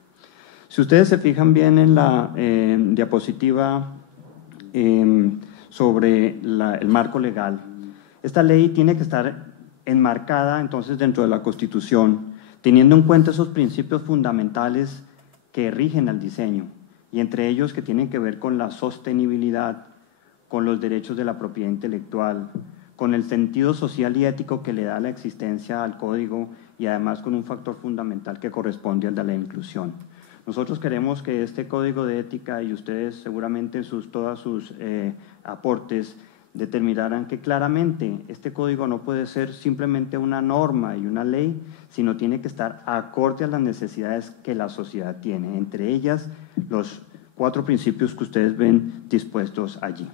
Si ustedes se fijan bien en la diapositiva sobre el marco legal, esta ley tiene que estar enmarcada entonces dentro de la Constitución, teniendo en cuenta esos principios fundamentales que rigen al diseño, y entre ellos que tienen que ver con la sostenibilidad, con los derechos de la propiedad intelectual, con el sentido social y ético que le da la existencia al código y además con un factor fundamental que corresponde al de la inclusión. Nosotros queremos que este código de ética, y ustedes seguramente en todos sus aportes, determinarán que claramente este código no puede ser simplemente una norma y una ley, sino tiene que estar acorde a las necesidades que la sociedad tiene, entre ellas los 4 principios que ustedes ven dispuestos allí.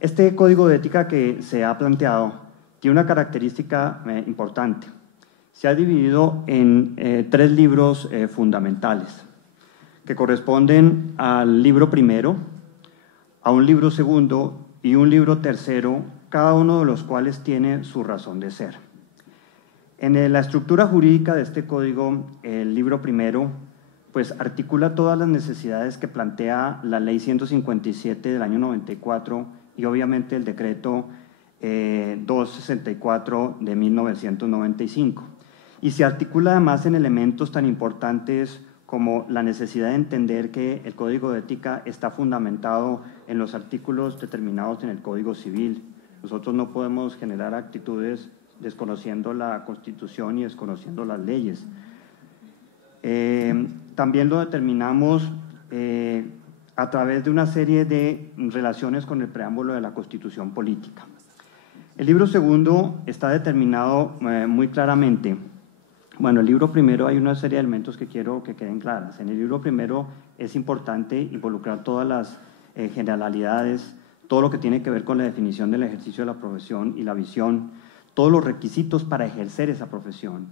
Este código de ética que se ha planteado tiene una característica importante. Se ha dividido en 3 libros fundamentales, que corresponden al libro primero, a un libro segundo y un libro tercero, cada uno de los cuales tiene su razón de ser. En la estructura jurídica de este código, el libro primero pues articula todas las necesidades que plantea la Ley 157 del año 94 y obviamente el decreto 264 de 1995. Y se articula además en elementos tan importantes como la necesidad de entender que el Código de Ética está fundamentado en los artículos determinados en el Código Civil. Nosotros no podemos generar actitudes desconociendo la Constitución y desconociendo las leyes. También lo determinamos a través de una serie de relaciones con el preámbulo de la Constitución Política. El libro segundo está determinado muy claramente. Bueno, el libro primero hay una serie de elementos que quiero que queden claras. En el libro primero es importante involucrar todas las generalidades, todo lo que tiene que ver con la definición del ejercicio de la profesión y la visión, todos los requisitos para ejercer esa profesión,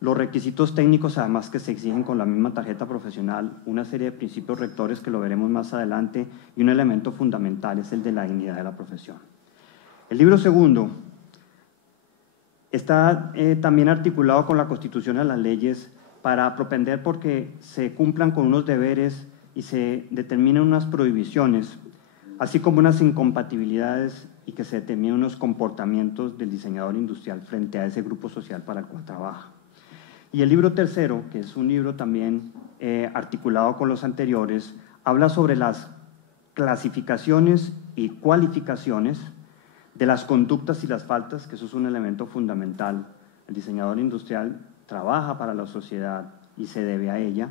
los requisitos técnicos además que se exigen con la misma tarjeta profesional, una serie de principios rectores que lo veremos más adelante y un elemento fundamental es el de la dignidad de la profesión. El libro segundo está también articulado con la Constitución y las leyes para propender porque se cumplan con unos deberes y se determinen unas prohibiciones, así como unas incompatibilidades y que se determinen unos comportamientos del diseñador industrial frente a ese grupo social para el cual trabaja. Y el libro tercero, que es un libro también articulado con los anteriores, habla sobre las clasificaciones y cualificaciones de las conductas y las faltas, que eso es un elemento fundamental. El diseñador industrial trabaja para la sociedad y se debe a ella,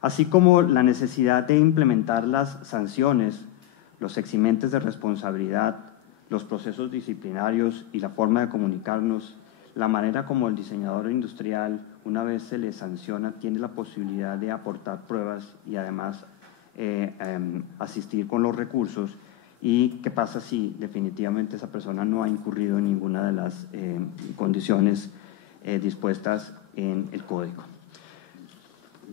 así como la necesidad de implementar las sanciones, los eximentes de responsabilidad, los procesos disciplinarios y la forma de comunicarnos, la manera como el diseñador industrial, una vez se le sanciona, tiene la posibilidad de aportar pruebas y además asistir con los recursos. ¿Y qué pasa si definitivamente esa persona no ha incurrido en ninguna de las condiciones dispuestas en el código?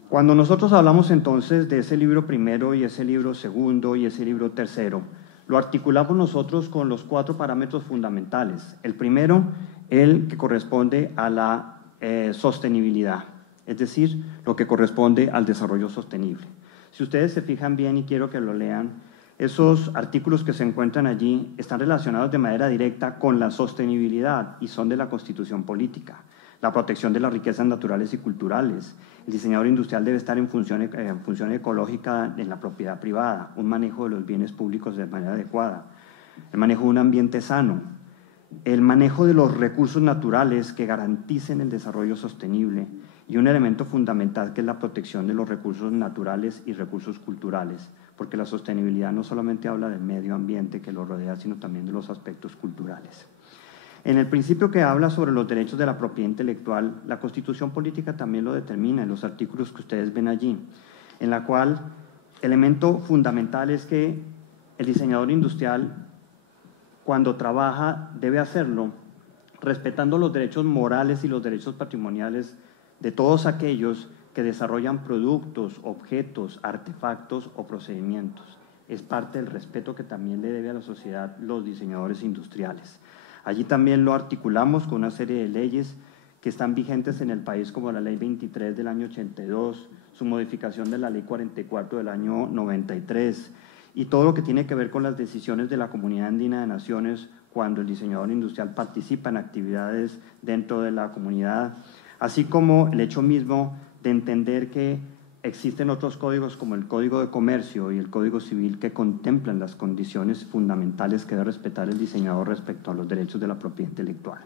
Cuando nosotros hablamos entonces de ese libro primero y ese libro segundo y ese libro tercero, lo articulamos nosotros con los 4 parámetros fundamentales. El primero, el que corresponde a la sostenibilidad, es decir, lo que corresponde al desarrollo sostenible. Si ustedes se fijan bien y quiero que lo lean, esos artículos que se encuentran allí están relacionados de manera directa con la sostenibilidad y son de la Constitución Política. La protección de las riquezas naturales y culturales. El diseñador industrial debe estar en función ecológica en la propiedad privada, un manejo de los bienes públicos de manera adecuada, el manejo de un ambiente sano, el manejo de los recursos naturales que garanticen el desarrollo sostenible y un elemento fundamental que es la protección de los recursos naturales y recursos culturales, porque la sostenibilidad no solamente habla del medio ambiente que lo rodea, sino también de los aspectos culturales. En el principio que habla sobre los derechos de la propiedad intelectual, la Constitución Política también lo determina en los artículos que ustedes ven allí, en la cual el elemento fundamental es que el diseñador industrial, cuando trabaja, debe hacerlo respetando los derechos morales y los derechos patrimoniales de todos aquellos que desarrollan productos, objetos, artefactos o procedimientos. Es parte del respeto que también le debe a la sociedad los diseñadores industriales. Allí también lo articulamos con una serie de leyes que están vigentes en el país, como la Ley 23 del año 82, su modificación de la Ley 44 del año 93, y todo lo que tiene que ver con las decisiones de la Comunidad Andina de Naciones cuando el diseñador industrial participa en actividades dentro de la comunidad, así como el hecho mismo de entender que existen otros códigos como el Código de Comercio y el Código Civil que contemplan las condiciones fundamentales que debe respetar el diseñador respecto a los derechos de la propiedad intelectual.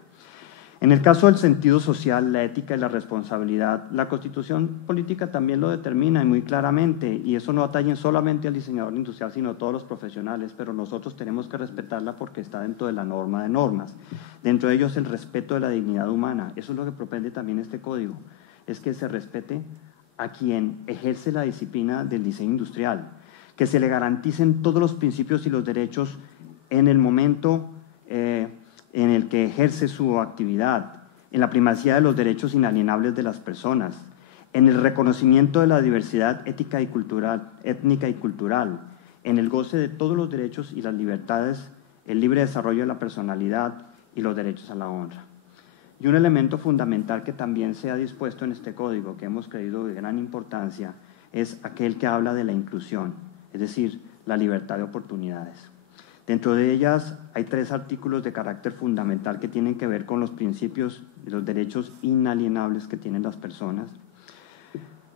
En el caso del sentido social, la ética y la responsabilidad, la Constitución política también lo determina y muy claramente, y eso no atañe solamente al diseñador industrial, sino a todos los profesionales, pero nosotros tenemos que respetarla porque está dentro de la norma de normas. Dentro de ellos el respeto de la dignidad humana, eso es lo que propende también este código, es que se respete a quien ejerce la disciplina del diseño industrial, que se le garanticen todos los principios y los derechos en el momento en el que ejerce su actividad, en la primacía de los derechos inalienables de las personas, en el reconocimiento de la diversidad étnica y cultural, en el goce de todos los derechos y las libertades, el libre desarrollo de la personalidad y los derechos a la honra. Y un elemento fundamental que también se ha dispuesto en este código, que hemos creído de gran importancia, es aquel que habla de la inclusión, es decir, la libertad de oportunidades. Dentro de ellas hay 3 artículos de carácter fundamental que tienen que ver con los principios y los derechos inalienables que tienen las personas,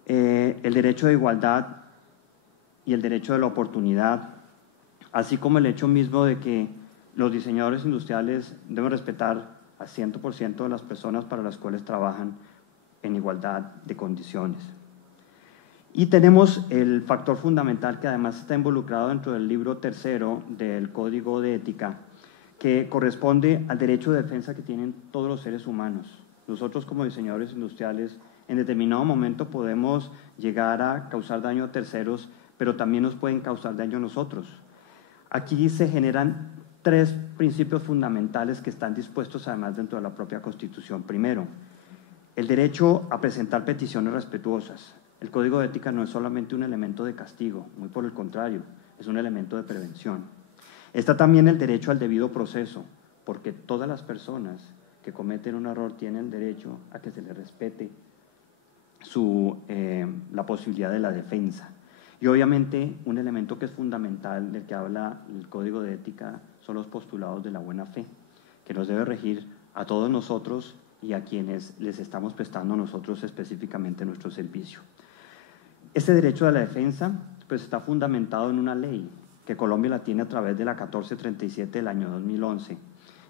el derecho de igualdad y el derecho de la oportunidad, así como el hecho mismo de que los diseñadores industriales deben respetar al 100% de las personas para las cuales trabajan en igualdad de condiciones. Y tenemos el factor fundamental que además está involucrado dentro del libro 3º del Código de Ética, que corresponde al derecho de defensa que tienen todos los seres humanos. Nosotros como diseñadores industriales en determinado momento podemos llegar a causar daño a terceros, pero también nos pueden causar daño a nosotros. Aquí se generan 3 principios fundamentales que están dispuestos además dentro de la propia Constitución. Primero, el derecho a presentar peticiones respetuosas. El Código de Ética no es solamente un elemento de castigo, muy por el contrario, es un elemento de prevención. Está también el derecho al debido proceso, porque todas las personas que cometen un error tienen derecho a que se les respete la posibilidad de la defensa. Y obviamente un elemento que es fundamental del que habla el Código de Ética son los postulados de la buena fe, que nos debe regir a todos nosotros y a quienes les estamos prestando nosotros específicamente nuestro servicio. Este derecho a la defensa pues, está fundamentado en una ley que Colombia la tiene a través de la 1437 del año 2011,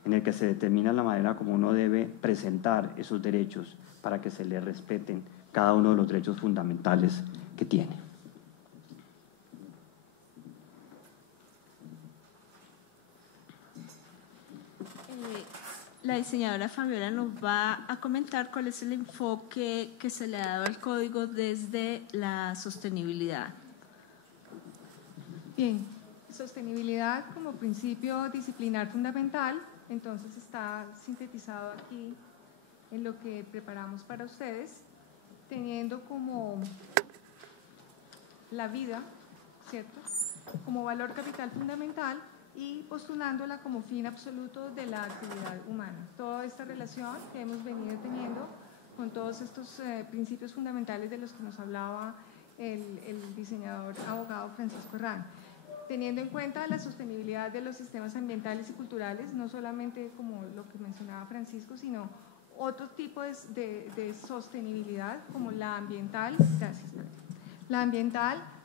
en el que se determina la manera como uno debe presentar esos derechos para que se le respeten cada uno de los derechos fundamentales que tiene. La diseñadora Fabiola nos va a comentar cuál es el enfoque que se le ha dado al código desde la sostenibilidad. Bien, sostenibilidad como principio disciplinar fundamental, entonces está sintetizado aquí en lo que preparamos para ustedes, teniendo como la vida, ¿cierto?, como valor capital fundamental, y postulándola como fin absoluto de la actividad humana. Toda esta relación que hemos venido teniendo con todos estos principios fundamentales de los que nos hablaba el diseñador abogado Francisco Herrán, teniendo en cuenta la sostenibilidad de los sistemas ambientales y culturales, no solamente como lo que mencionaba Francisco, sino otro tipo de sostenibilidad como la ambiental,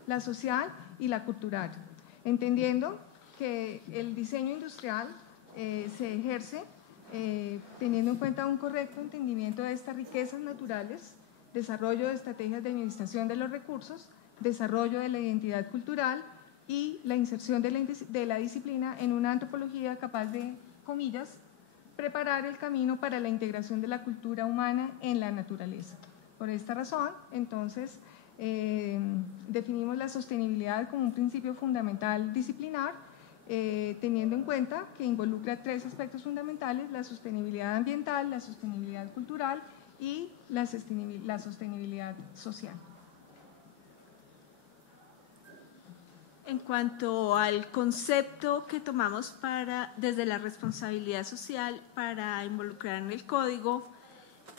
la social y la cultural, entendiendo que el diseño industrial se ejerce teniendo en cuenta un correcto entendimiento de estas riquezas naturales, desarrollo de estrategias de administración de los recursos, desarrollo de la identidad cultural y la inserción de la disciplina en una antropología capaz de, comillas, preparar el camino para la integración de la cultura humana en la naturaleza. Por esta razón, entonces, definimos la sostenibilidad como un principio fundamental disciplinar, teniendo en cuenta que involucra 3 aspectos fundamentales: la sostenibilidad ambiental, la sostenibilidad cultural y la sostenibilidad social. En cuanto al concepto que tomamos desde la responsabilidad social para involucrar en el código,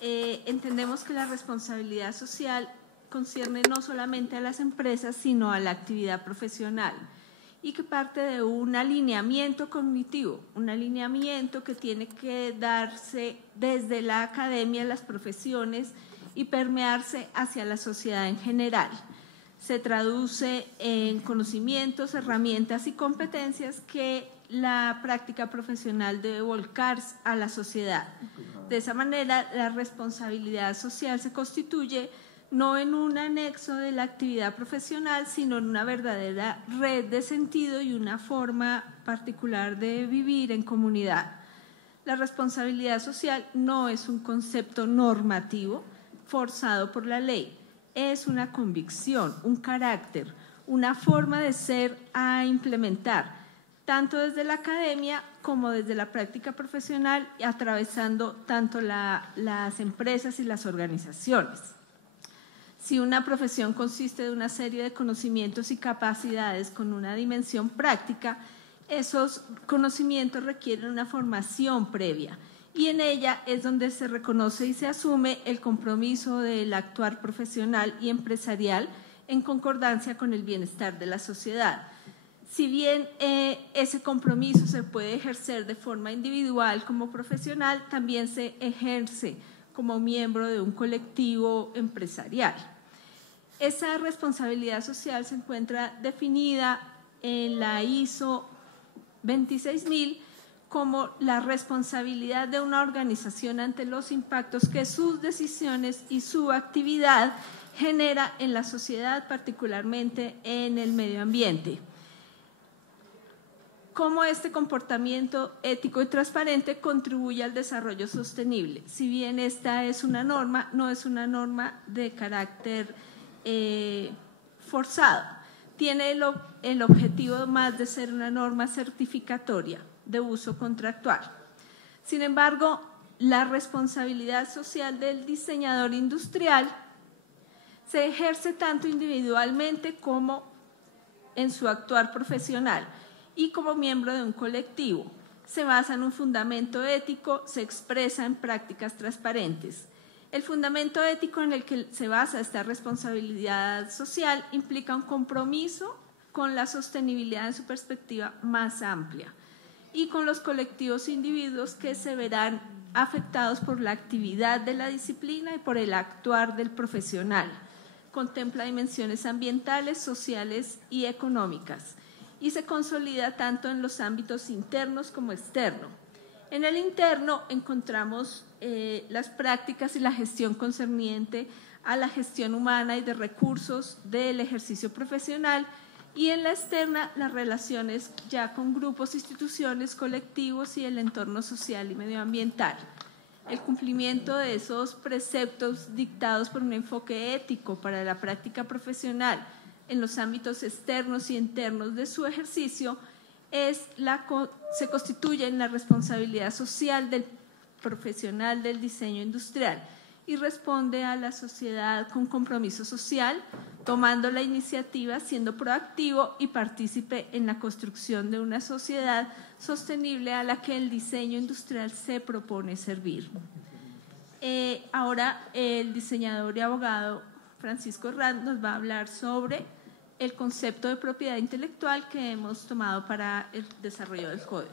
entendemos que la responsabilidad social concierne no solamente a las empresas, sino a la actividad profesional, y que parte de un alineamiento cognitivo, un alineamiento que tiene que darse desde la academia, las profesiones, y permearse hacia la sociedad en general. Se traduce en conocimientos, herramientas y competencias que la práctica profesional debe volcar a la sociedad. De esa manera, la responsabilidad social se constituye no en un anexo de la actividad profesional, sino en una verdadera red de sentido y una forma particular de vivir en comunidad. La responsabilidad social no es un concepto normativo forzado por la ley, es una convicción, un carácter, una forma de ser a implementar, tanto desde la academia como desde la práctica profesional, atravesando tanto las empresas y las organizaciones. Si una profesión consiste de una serie de conocimientos y capacidades con una dimensión práctica, esos conocimientos requieren una formación previa y en ella es donde se reconoce y se asume el compromiso del actuar profesional y empresarial en concordancia con el bienestar de la sociedad. Si bien ese compromiso se puede ejercer de forma individual como profesional, también se ejerce como miembro de un colectivo empresarial. Esa responsabilidad social se encuentra definida en la ISO 26000 como la responsabilidad de una organización ante los impactos que sus decisiones y su actividad genera en la sociedad, particularmente en el medio ambiente. Cómo este comportamiento ético y transparente contribuye al desarrollo sostenible. Si bien esta es una norma, no es una norma de carácter forzado. Tiene el objetivo más de ser una norma certificatoria de uso contractual. Sin embargo, la responsabilidad social del diseñador industrial se ejerce tanto individualmente como en su actuar profesional y como miembro de un colectivo. Se basa en un fundamento ético, se expresa en prácticas transparentes. El fundamento ético en el que se basa esta responsabilidad social implica un compromiso con la sostenibilidad en su perspectiva más amplia y con los colectivos e individuos que se verán afectados por la actividad de la disciplina y por el actuar del profesional. Contempla dimensiones ambientales, sociales y económicas y se consolida tanto en los ámbitos internos como externos. En el interno encontramos las prácticas y la gestión concerniente a la gestión humana y de recursos del ejercicio profesional y en la externa las relaciones ya con grupos, instituciones, colectivos y el entorno social y medioambiental. El cumplimiento de esos preceptos dictados por un enfoque ético para la práctica profesional en los ámbitos externos y internos de su ejercicio se constituye en la responsabilidad social del profesional del diseño industrial y responde a la sociedad con compromiso social, tomando la iniciativa, siendo proactivo y partícipe en la construcción de una sociedad sostenible a la que el diseño industrial se propone servir. Ahora el diseñador y abogado Francisco Herranz nos va a hablar sobre el concepto de propiedad intelectual que hemos tomado para el desarrollo del código.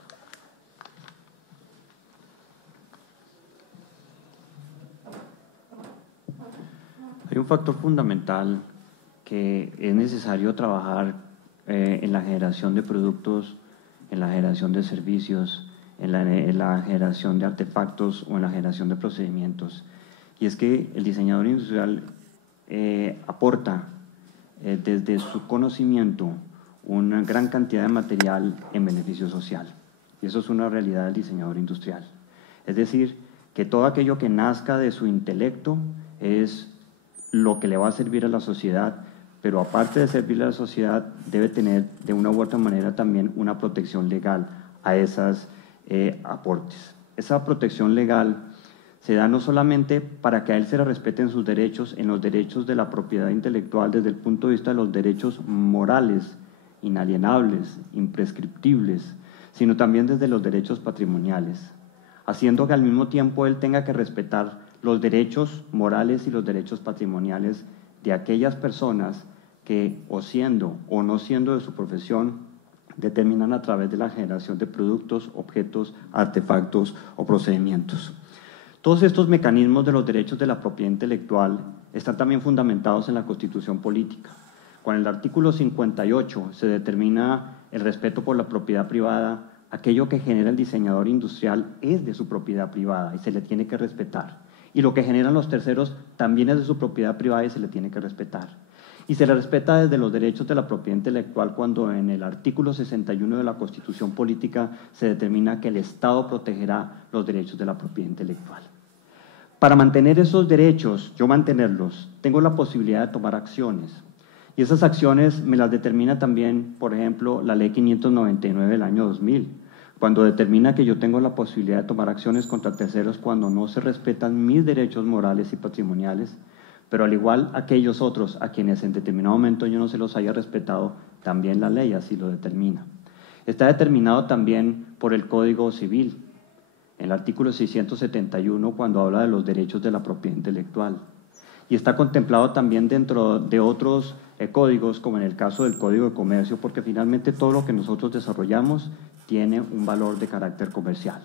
Hay un factor fundamental que es necesario trabajar en la generación de productos, en la generación de servicios, en la generación de artefactos o en la generación de procedimientos. Y es que el diseñador industrial aporta desde su conocimiento una gran cantidad de material en beneficio social. Y eso es una realidad del diseñador industrial. Es decir, que todo aquello que nazca de su intelecto es lo que le va a servir a la sociedad, pero aparte de servirle a la sociedad, debe tener de una u otra manera también una protección legal a esos aportes. Esa protección legal se da no solamente para que a él se le respeten sus derechos, en los derechos de la propiedad intelectual desde el punto de vista de los derechos morales, inalienables, imprescriptibles, sino también desde los derechos patrimoniales, haciendo que al mismo tiempo él tenga que respetar los derechos morales y los derechos patrimoniales de aquellas personas que, o siendo o no siendo de su profesión, determinan a través de la generación de productos, objetos, artefactos o procedimientos. Todos estos mecanismos de los derechos de la propiedad intelectual están también fundamentados en la Constitución política. Con el artículo 58 se determina el respeto por la propiedad privada aquello que genera el diseñador industrial es de su propiedad privada y se le tiene que respetar. Y lo que generan los terceros también es de su propiedad privada y se le tiene que respetar. Y se le respeta desde los derechos de la propiedad intelectual cuando en el artículo 61 de la Constitución Política se determina que el Estado protegerá los derechos de la propiedad intelectual. Para mantener esos derechos, yo mantenerlos, tengo la posibilidad de tomar acciones. Y esas acciones me las determina también, por ejemplo, la Ley 599 del año 2000, cuando determina que yo tengo la posibilidad de tomar acciones contra terceros cuando no se respetan mis derechos morales y patrimoniales, pero al igual aquellos otros a quienes en determinado momento yo no se los haya respetado, también la ley así lo determina. Está determinado también por el Código Civil, en el artículo 671, cuando habla de los derechos de la propiedad intelectual. Y está contemplado también dentro de otros códigos, como en el caso del Código de Comercio, porque finalmente todo lo que nosotros desarrollamos tiene un valor de carácter comercial.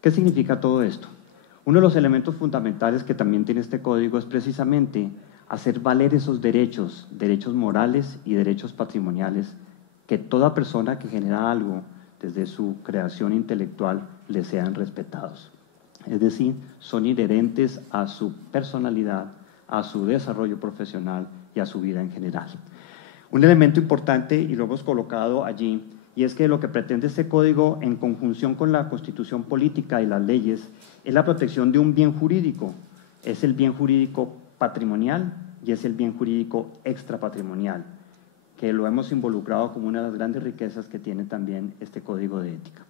¿Qué significa todo esto? Uno de los elementos fundamentales que también tiene este código es precisamente hacer valer esos derechos, derechos morales y derechos patrimoniales, que toda persona que genera algo desde su creación intelectual le sean respetados. Es decir, son inherentes a su personalidad, a su desarrollo profesional y a su vida en general. Un elemento importante, y lo hemos colocado allí, y es que lo que pretende este código, en conjunción con la Constitución Política y las leyes, es la protección de un bien jurídico. Es el bien jurídico patrimonial y es el bien jurídico extrapatrimonial, que lo hemos involucrado como una de las grandes riquezas que tiene también este código de ética.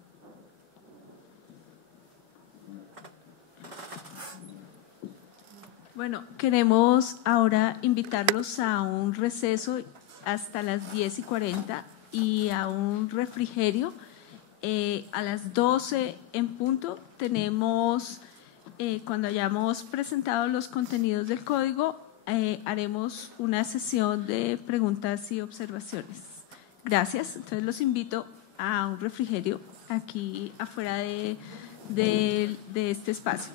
Bueno, queremos ahora invitarlos a un receso hasta las 10:40 y a un refrigerio. A las 12 en punto tenemos, cuando hayamos presentado los contenidos del código, haremos una sesión de preguntas y observaciones. Gracias. Entonces los invito a un refrigerio aquí afuera de este espacio.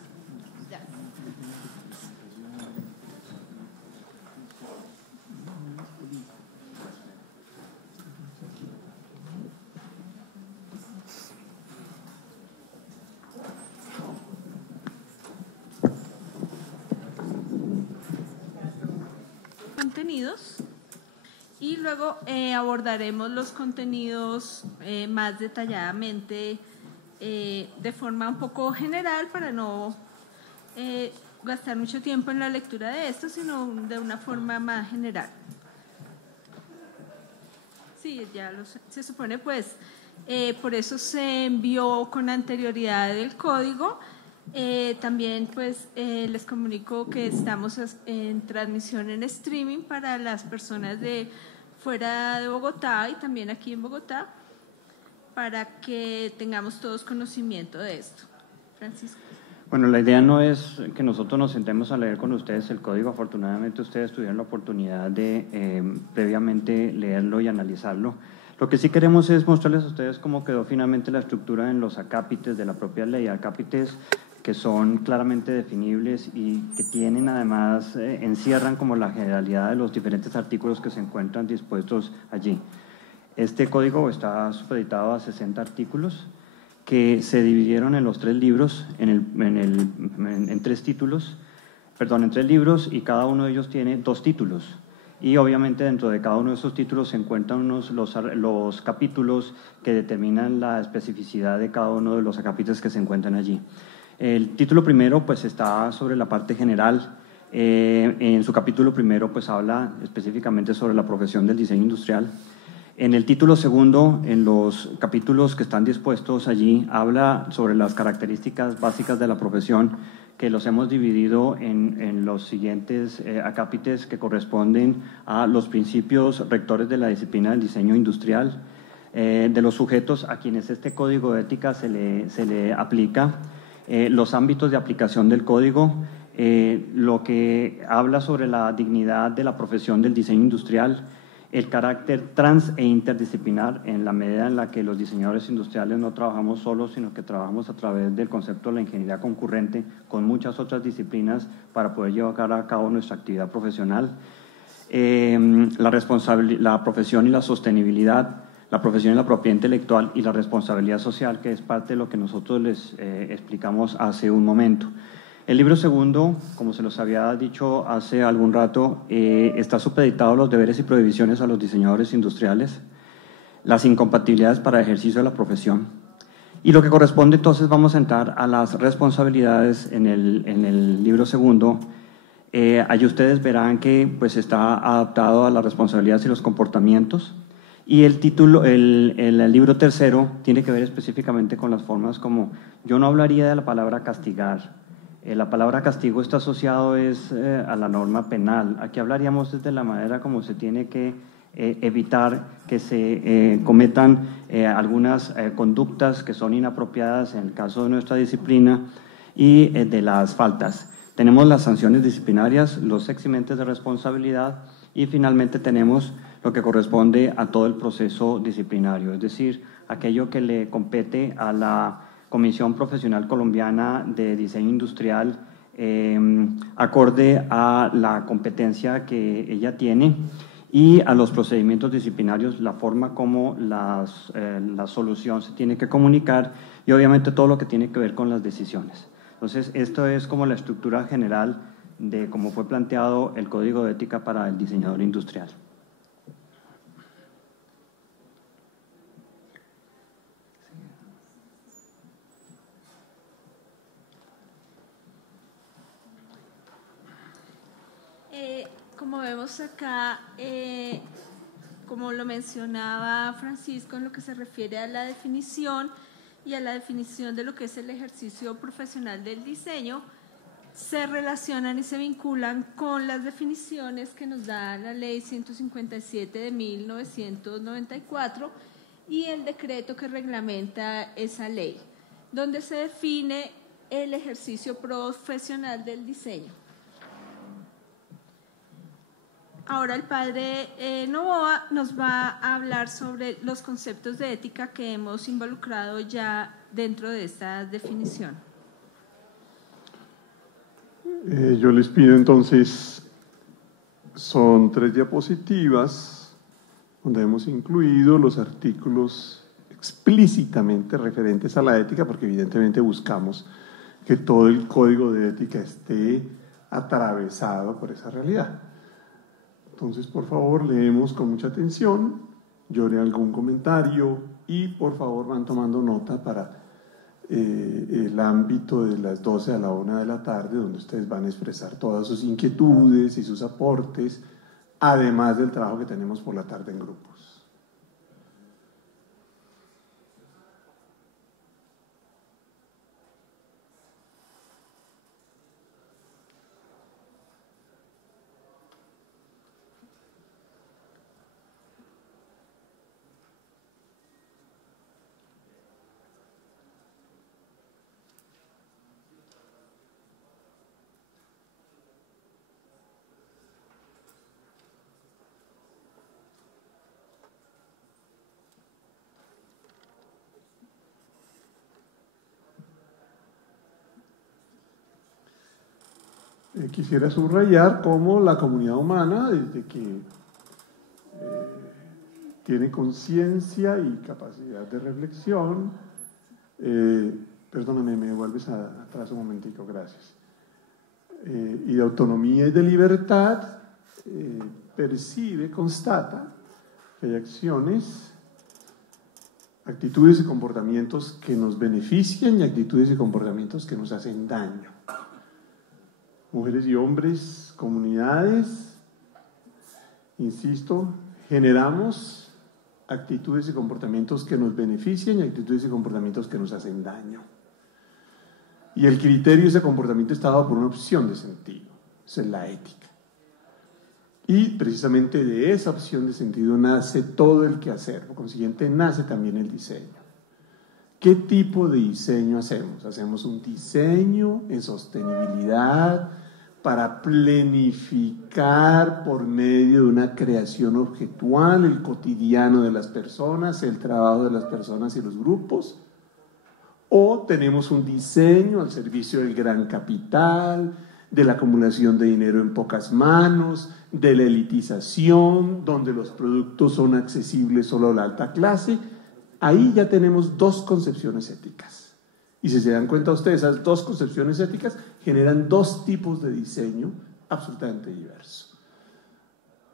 Contenidos y luego abordaremos los contenidos más detalladamente de forma un poco general para no gastar mucho tiempo en la lectura de esto, sino de una forma más general. Sí, ya se supone, pues, por eso se envió con anterioridad el código. También pues les comunico que estamos en transmisión en streaming para las personas de fuera de Bogotá y también aquí en Bogotá, para que tengamos todos conocimiento de esto. Francisco. Bueno, la idea no es que nosotros nos sentemos a leer con ustedes el código. Afortunadamente ustedes tuvieron la oportunidad de previamente leerlo y analizarlo. Lo que sí queremos es mostrarles a ustedes cómo quedó finalmente la estructura en los acápites de la propia ley, acápites que son claramente definibles y que tienen además, encierran como la generalidad de los diferentes artículos que se encuentran dispuestos allí. Este código está supeditado a 60 artículos que se dividieron en los 3 libros, en 3 títulos, perdón, en 3 libros, y cada uno de ellos tiene 2 títulos. Y obviamente dentro de cada uno de esos títulos se encuentran los capítulos que determinan la especificidad de cada uno de los acápites que se encuentran allí. El título primero pues está sobre la parte general. En su capítulo primero pues habla específicamente sobre la profesión del diseño industrial. En el título segundo, en los capítulos que están dispuestos allí, habla sobre las características básicas de la profesión, que los hemos dividido en los siguientes acápites que corresponden a los principios rectores de la disciplina del diseño industrial, de los sujetos a quienes este código de ética se le aplica, los ámbitos de aplicación del código, lo que habla sobre la dignidad de la profesión del diseño industrial, el carácter trans e interdisciplinar en la medida en la que los diseñadores industriales no trabajamos solos, sino que trabajamos a través del concepto de la ingeniería concurrente con muchas otras disciplinas para poder llevar a cabo nuestra actividad profesional, la profesión y la sostenibilidad, la profesión y la propiedad intelectual y la responsabilidad social, que es parte de lo que nosotros les explicamos hace un momento. El libro segundo, como se los había dicho hace algún rato, está supeditado a los deberes y prohibiciones a los diseñadores industriales, las incompatibilidades para el ejercicio de la profesión. Y lo que corresponde entonces, vamos a entrar a las responsabilidades en el libro segundo. Allí ustedes verán que pues, está adaptado a las responsabilidades y los comportamientos. Y el título, el libro tercero, tiene que ver específicamente con las formas como, yo no hablaría de la palabra castigar. La palabra castigo está asociado a la norma penal. Aquí hablaríamos desde la manera como se tiene que evitar que se cometan algunas conductas que son inapropiadas en el caso de nuestra disciplina y de las faltas. Tenemos las sanciones disciplinarias, los eximentes de responsabilidad y finalmente tenemos lo que corresponde a todo el proceso disciplinario, es decir, aquello que le compete a la Comisión Profesional Colombiana de Diseño Industrial acorde a la competencia que ella tiene y a los procedimientos disciplinarios, la forma como la solución se tiene que comunicar y obviamente todo lo que tiene que ver con las decisiones. Entonces, esto es como la estructura general de cómo fue planteado el Código de Ética para el diseñador industrial. Como vemos acá, como lo mencionaba Francisco, en lo que se refiere a la definición y a la definición de lo que es el ejercicio profesional del diseño, se relacionan y se vinculan con las definiciones que nos da la Ley 157 de 1994 y el decreto que reglamenta esa ley, donde se define el ejercicio profesional del diseño. Ahora el padre Novoa nos va a hablar sobre los conceptos de ética que hemos involucrado ya dentro de esta definición. Yo les pido entonces, son 3 diapositivas donde hemos incluido los artículos explícitamente referentes a la ética, porque evidentemente buscamos que todo el código de ética esté atravesado por esa realidad. Entonces, por favor, leemos con mucha atención, yo haré algún comentario y, por favor, van tomando nota para el ámbito de las 12 a la 1 de la tarde, donde ustedes van a expresar todas sus inquietudes y sus aportes, además del trabajo que tenemos por la tarde en grupos. Quisiera subrayar cómo la comunidad humana, desde que tiene conciencia y capacidad de reflexión, perdóname, me vuelves atrás un momentico, gracias, y de autonomía y de libertad, percibe, constata que hay acciones, actitudes y comportamientos que nos benefician y actitudes y comportamientos que nos hacen daño. Mujeres y hombres, comunidades, insisto, generamos actitudes y comportamientos que nos benefician y actitudes y comportamientos que nos hacen daño. Y el criterio de ese comportamiento está dado por una opción de sentido, esa es la ética. Y precisamente de esa opción de sentido nace todo el quehacer, por consiguiente nace también el diseño. ¿Qué tipo de diseño hacemos? Hacemos un diseño en sostenibilidad para planificar por medio de una creación objetual el cotidiano de las personas, el trabajo de las personas y los grupos. O tenemos un diseño al servicio del gran capital, de la acumulación de dinero en pocas manos, de la elitización, donde los productos son accesibles solo a la alta clase. Ahí ya tenemos dos concepciones éticas. Y si se dan cuenta ustedes, esas dos concepciones éticas generan dos tipos de diseño absolutamente diversos.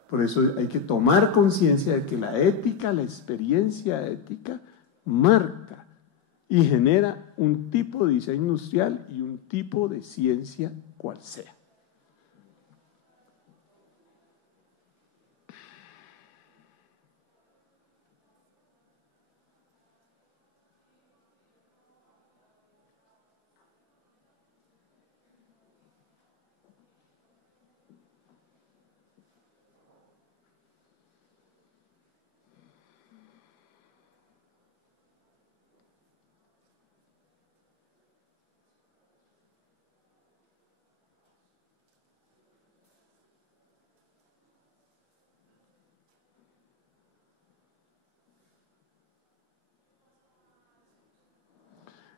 Por eso hay que tomar conciencia de que la ética, la experiencia ética, marca y genera un tipo de diseño industrial y un tipo de ciencia cual sea.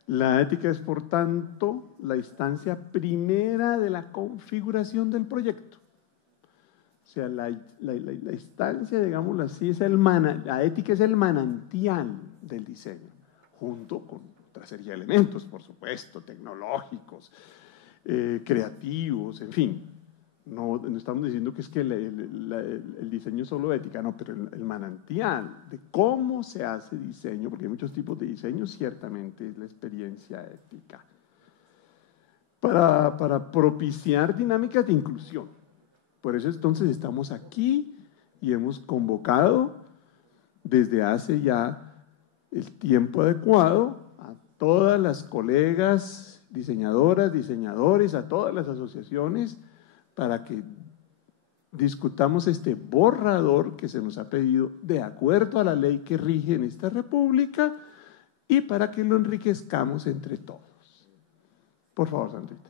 La ética es, por tanto, la instancia primera de la configuración del proyecto. O sea, la instancia, digámoslo así, la ética es el manantial del diseño, junto con otra serie de elementos, por supuesto, tecnológicos, creativos, en fin. No estamos diciendo que es que el diseño es solo ética, no, pero el manantial de cómo se hace diseño, porque hay muchos tipos de diseño, ciertamente es la experiencia ética. Para propiciar dinámicas de inclusión. Por eso entonces estamos aquí y hemos convocado desde hace ya el tiempo adecuado a todas las colegas diseñadoras, diseñadores, a todas las asociaciones, para que discutamos este borrador que se nos ha pedido de acuerdo a la ley que rige en esta república y para que lo enriquezcamos entre todos. Por favor, Sandrita.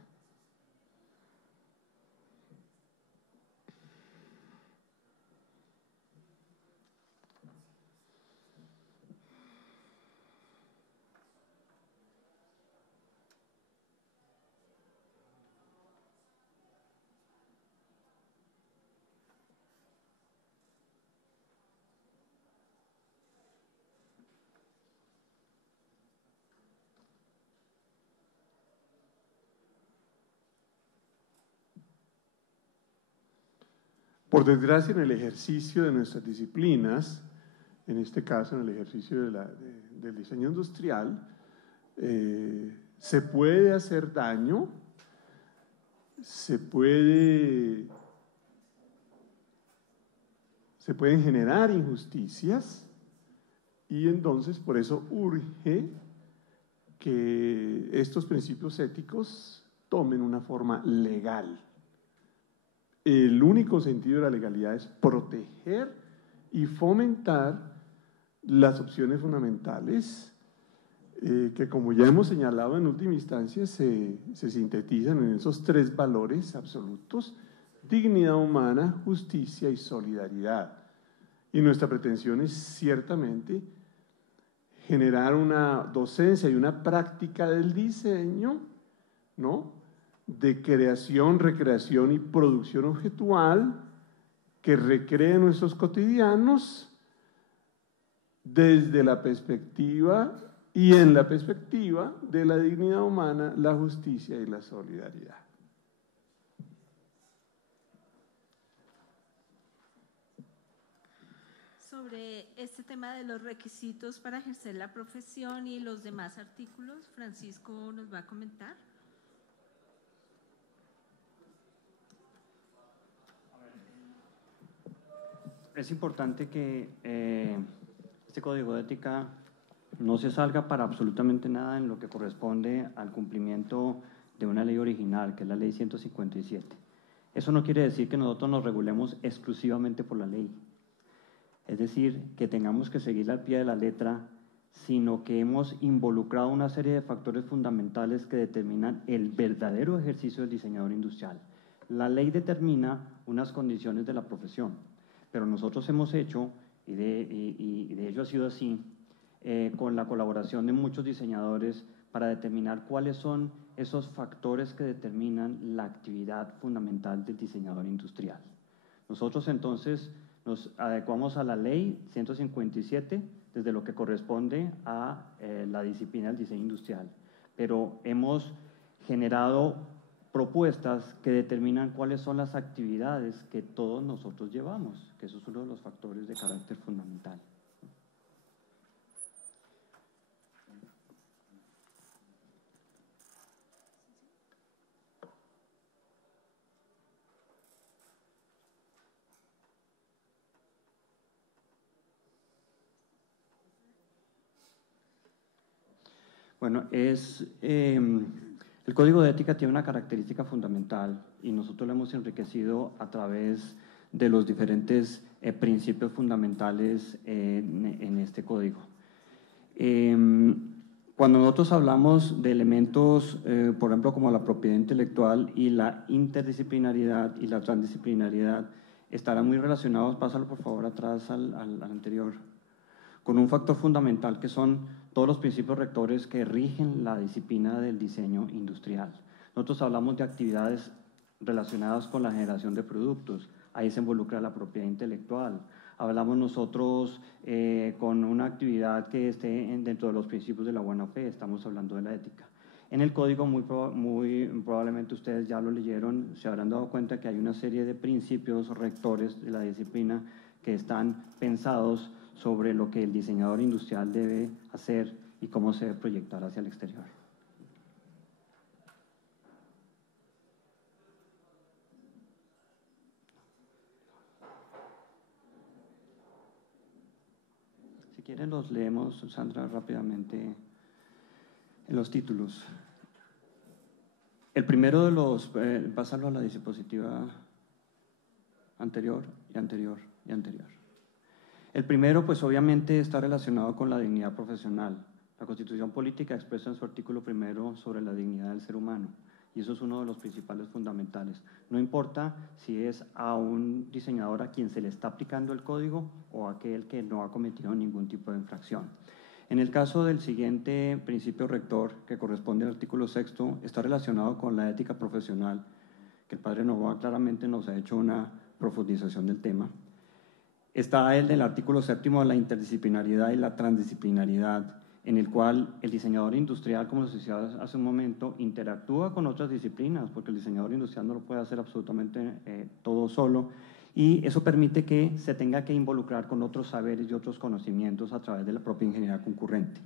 Por desgracia, en el ejercicio de nuestras disciplinas, en este caso en el ejercicio del diseño industrial, se puede hacer daño, se pueden generar injusticias y entonces por eso urge que estos principios éticos tomen una forma legal. El único sentido de la legalidad es proteger y fomentar las opciones fundamentales que, como ya hemos señalado en última instancia, se sintetizan en esos tres valores absolutos: dignidad humana, justicia y solidaridad. Y nuestra pretensión es ciertamente generar una docencia y una práctica del diseño, ¿no?, de creación, recreación y producción objetual que recree nuestros cotidianos desde la perspectiva y en la perspectiva de la dignidad humana, la justicia y la solidaridad. Sobre este tema de los requisitos para ejercer la profesión y los demás artículos, Francisco nos va a comentar. Es importante que este código de ética no se salga para absolutamente nada en lo que corresponde al cumplimiento de una ley original, que es la Ley 157. Eso no quiere decir que nosotros nos regulemos exclusivamente por la ley. Es decir, que tengamos que seguirla al pie de la letra, sino que hemos involucrado una serie de factores fundamentales que determinan el verdadero ejercicio del diseñador industrial. La ley determina unas condiciones de la profesión, pero nosotros hemos hecho, y de hecho ha sido así, con la colaboración de muchos diseñadores para determinar cuáles son esos factores que determinan la actividad fundamental del diseñador industrial. Nosotros entonces nos adecuamos a la ley 157 desde lo que corresponde a la disciplina del diseño industrial, pero hemos generado propuestas que determinan cuáles son las actividades que todos nosotros llevamos, que eso es uno de los factores de carácter fundamental. Bueno, el Código de Ética tiene una característica fundamental y nosotros lo hemos enriquecido a través de los diferentes principios fundamentales en este código. Cuando nosotros hablamos de elementos, por ejemplo, como la propiedad intelectual y la interdisciplinariedad y la transdisciplinariedad, estarán muy relacionados, pásalo por favor atrás al anterior, con un factor fundamental que son todos los principios rectores que rigen la disciplina del diseño industrial. Nosotros hablamos de actividades relacionadas con la generación de productos, ahí se involucra la propiedad intelectual. Hablamos nosotros con una actividad que esté dentro de los principios de la buena fe, estamos hablando de la ética. En el código, muy probablemente ustedes ya lo leyeron, se habrán dado cuenta que hay una serie de principios rectores de la disciplina que están pensados sobre lo que el diseñador industrial debe hacer y cómo se debe proyectar hacia el exterior. Si quieren los leemos, Sandra, rápidamente en los títulos. El primero de los, pásalo a la diapositiva anterior y anterior y anterior. El primero, pues obviamente está relacionado con la dignidad profesional. La Constitución Política expresa en su artículo primero sobre la dignidad del ser humano y eso es uno de los principales fundamentales. No importa si es a un diseñador a quien se le está aplicando el código o a aquel que no ha cometido ningún tipo de infracción. En el caso del siguiente principio rector, que corresponde al artículo 6º, está relacionado con la ética profesional, que el padre Novoa claramente nos ha hecho una profundización del tema. Está el del artículo 7º de la interdisciplinariedad y la transdisciplinariedad, en el cual el diseñador industrial, como les decía hace un momento, interactúa con otras disciplinas, porque el diseñador industrial no lo puede hacer absolutamente todo solo, y eso permite que se tenga que involucrar con otros saberes y otros conocimientos a través de la propia ingeniería concurrente.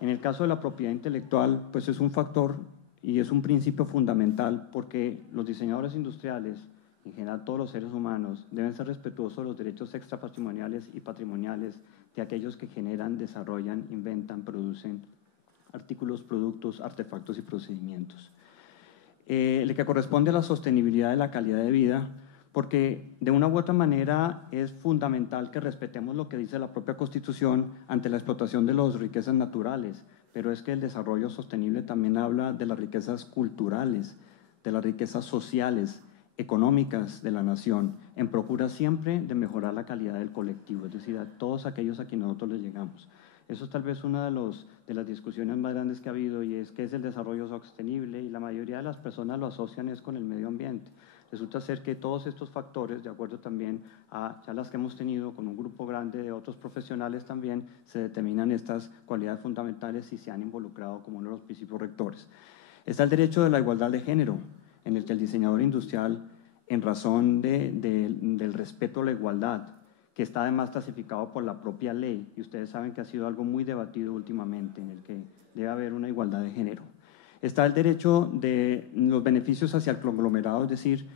En el caso de la propiedad intelectual, pues es un factor y es un principio fundamental porque los diseñadores industriales, en general todos los seres humanos, deben ser respetuosos de los derechos extrapatrimoniales y patrimoniales de aquellos que generan, desarrollan, inventan, producen artículos, productos, artefactos y procedimientos. El que corresponde a la sostenibilidad de la calidad de vida, porque de una u otra manera es fundamental que respetemos lo que dice la propia Constitución ante la explotación de las riquezas naturales, pero es que el desarrollo sostenible también habla de las riquezas culturales, de las riquezas sociales, económicas de la nación, en procura siempre de mejorar la calidad del colectivo, es decir, a todos aquellos a quienes nosotros les llegamos. Eso es tal vez una de las discusiones más grandes que ha habido y es qué es el desarrollo sostenible y la mayoría de las personas lo asocian es con el medio ambiente. Resulta ser que todos estos factores, de acuerdo también a charlas que hemos tenido con un grupo grande de otros profesionales también, se determinan estas cualidades fundamentales y se han involucrado como uno de los principios rectores. Está el derecho de la igualdad de género, en el que el diseñador industrial, en razón del respeto a la igualdad, que está además clasificado por la propia ley, y ustedes saben que ha sido algo muy debatido últimamente, en el que debe haber una igualdad de género. Está el derecho de los beneficios hacia el conglomerado, es decir,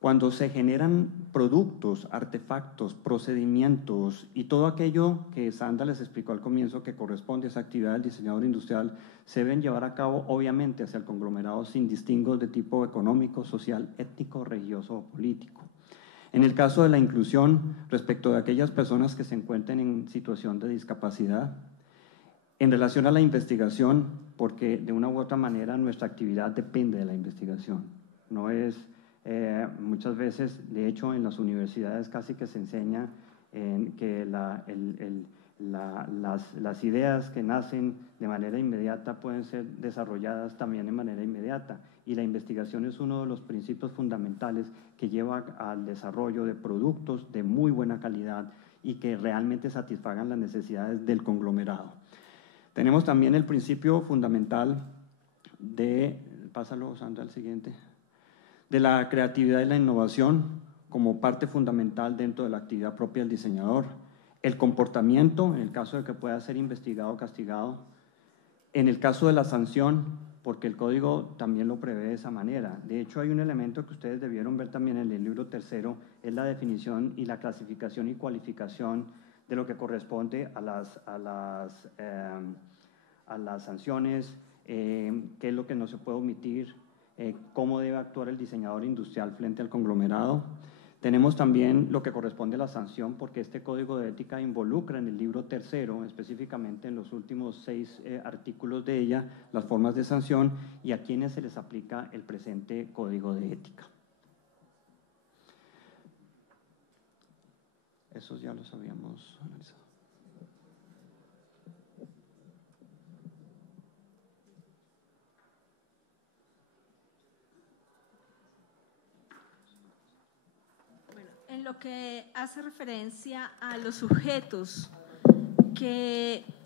cuando se generan productos, artefactos, procedimientos y todo aquello que Sandra les explicó al comienzo que corresponde a esa actividad del diseñador industrial, se deben llevar a cabo obviamente hacia el conglomerado sin distingos de tipo económico, social, étnico, religioso o político. En el caso de la inclusión, respecto de aquellas personas que se encuentren en situación de discapacidad, en relación a la investigación, porque de una u otra manera nuestra actividad depende de la investigación, no es… muchas veces, de hecho, en las universidades casi que se enseña que la las ideas que nacen de manera inmediata pueden ser desarrolladas también de manera inmediata, y la investigación es uno de los principios fundamentales que lleva al desarrollo de productos de muy buena calidad y que realmente satisfagan las necesidades del conglomerado. Tenemos también el principio fundamental de, pásalo Sandra al siguiente, de la creatividad y la innovación como parte fundamental dentro de la actividad propia del diseñador. El comportamiento, en el caso de que pueda ser investigado o castigado. En el caso de la sanción, porque el código también lo prevé de esa manera. De hecho, hay un elemento que ustedes debieron ver también en el libro tercero, es la definición y la clasificación y cualificación de lo que corresponde a las sanciones, qué es lo que no se puede omitir, cómo debe actuar el diseñador industrial frente al conglomerado. Tenemos también lo que corresponde a la sanción, porque este código de ética involucra en el libro tercero, específicamente en los últimos 6 artículos de ella, las formas de sanción y a quienes se les aplica el presente código de ética. Esos ya los habíamos analizado. En lo que hace referencia a los sujetos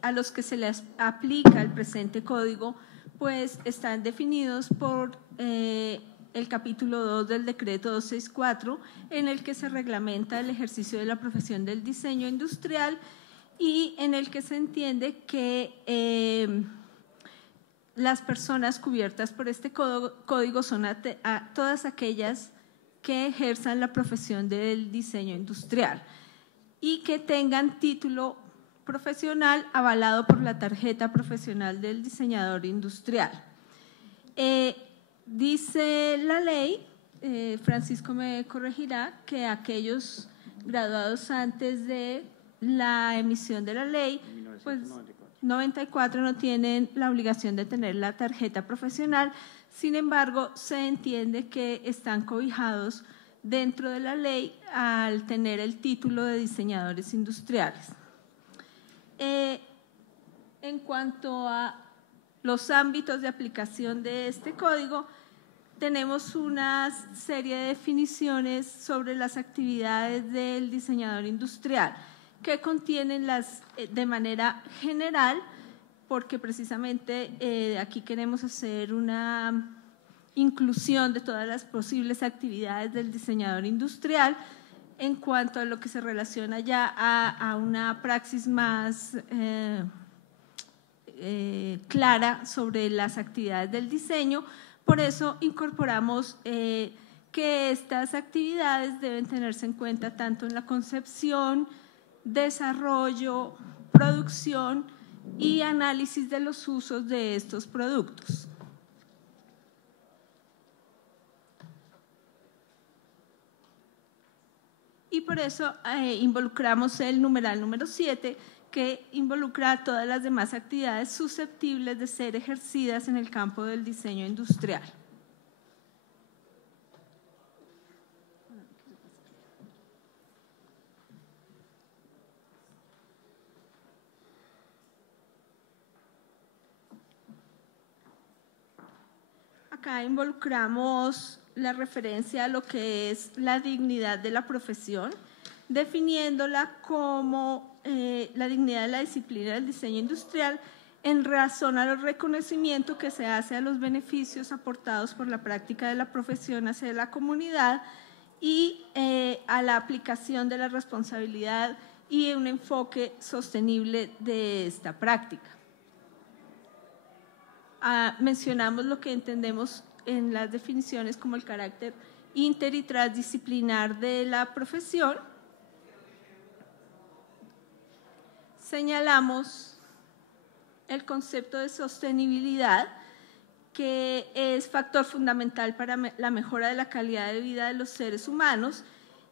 a los que se les aplica el presente código, pues están definidos por el capítulo 2 del decreto 264, en el que se reglamenta el ejercicio de la profesión del diseño industrial y en el que se entiende que las personas cubiertas por este código son a todas aquellas que ejerzan la profesión del diseño industrial y que tengan título profesional avalado por la tarjeta profesional del diseñador industrial. Dice la ley, Francisco me corregirá, que aquellos graduados antes de la emisión de la ley, pues 94 no tienen la obligación de tener la tarjeta profesional. Sin embargo, se entiende que están cobijados dentro de la ley al tener el título de diseñadores industriales. En cuanto a los ámbitos de aplicación de este código, tenemos una serie de definiciones sobre las actividades del diseñador industrial que contienen de manera general, porque precisamente aquí queremos hacer una inclusión de todas las posibles actividades del diseñador industrial en cuanto a lo que se relaciona ya a una praxis más clara sobre las actividades del diseño. Por eso incorporamos que estas actividades deben tenerse en cuenta tanto en la concepción, desarrollo, producción y análisis de los usos de estos productos. Y por eso involucramos el numeral número 7, que involucra a todas las demás actividades susceptibles de ser ejercidas en el campo del diseño industrial. Acá involucramos la referencia a lo que es la dignidad de la profesión, definiéndola como la dignidad de la disciplina del diseño industrial en razón al reconocimiento que se hace a los beneficios aportados por la práctica de la profesión hacia la comunidad y a la aplicación de la responsabilidad y un enfoque sostenible de esta práctica. Mencionamos lo que entendemos en las definiciones como el carácter inter y transdisciplinar de la profesión. Señalamos el concepto de sostenibilidad, que es factor fundamental para la mejora de la calidad de vida de los seres humanos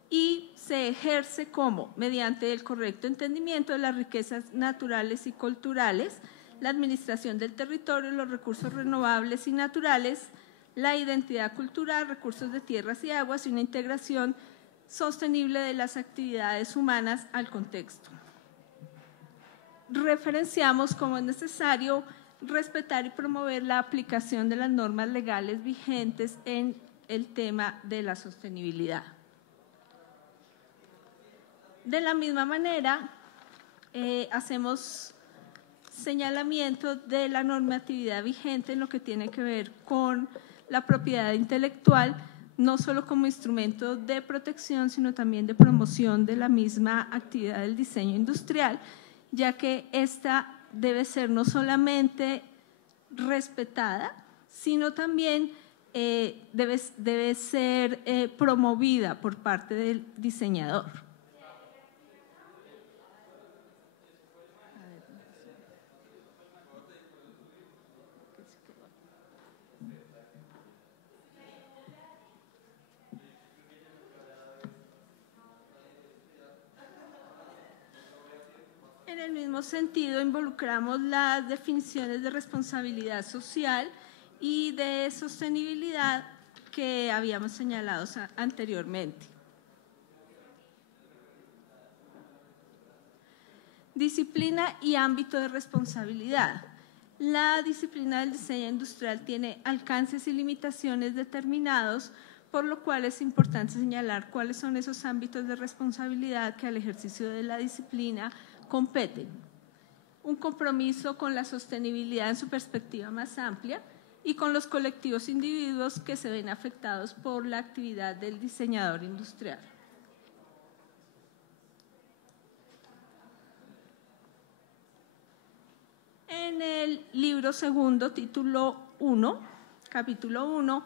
y se ejerce como mediante el correcto entendimiento de las riquezas naturales y culturales, la administración del territorio, los recursos renovables y naturales, la identidad cultural, recursos de tierras y aguas y una integración sostenible de las actividades humanas al contexto. referenciamos cómo es necesario respetar y promover la aplicación de las normas legales vigentes en el tema de la sostenibilidad. De la misma manera, hacemos señalamiento de la normatividad vigente en lo que tiene que ver con la propiedad intelectual, no solo como instrumento de protección, sino también de promoción de la misma actividad del diseño industrial, ya que esta debe ser no solamente respetada, sino también debe ser promovida por parte del diseñador. En el mismo sentido, involucramos las definiciones de responsabilidad social y de sostenibilidad que habíamos señalado anteriormente. Disciplina y ámbito de responsabilidad. La disciplina del diseño industrial tiene alcances y limitaciones determinados, por lo cual es importante señalar cuáles son esos ámbitos de responsabilidad que al ejercicio de la disciplina competen. Un compromiso con la sostenibilidad en su perspectiva más amplia y con los colectivos individuos que se ven afectados por la actividad del diseñador industrial. En el libro segundo, título 1, capítulo 1,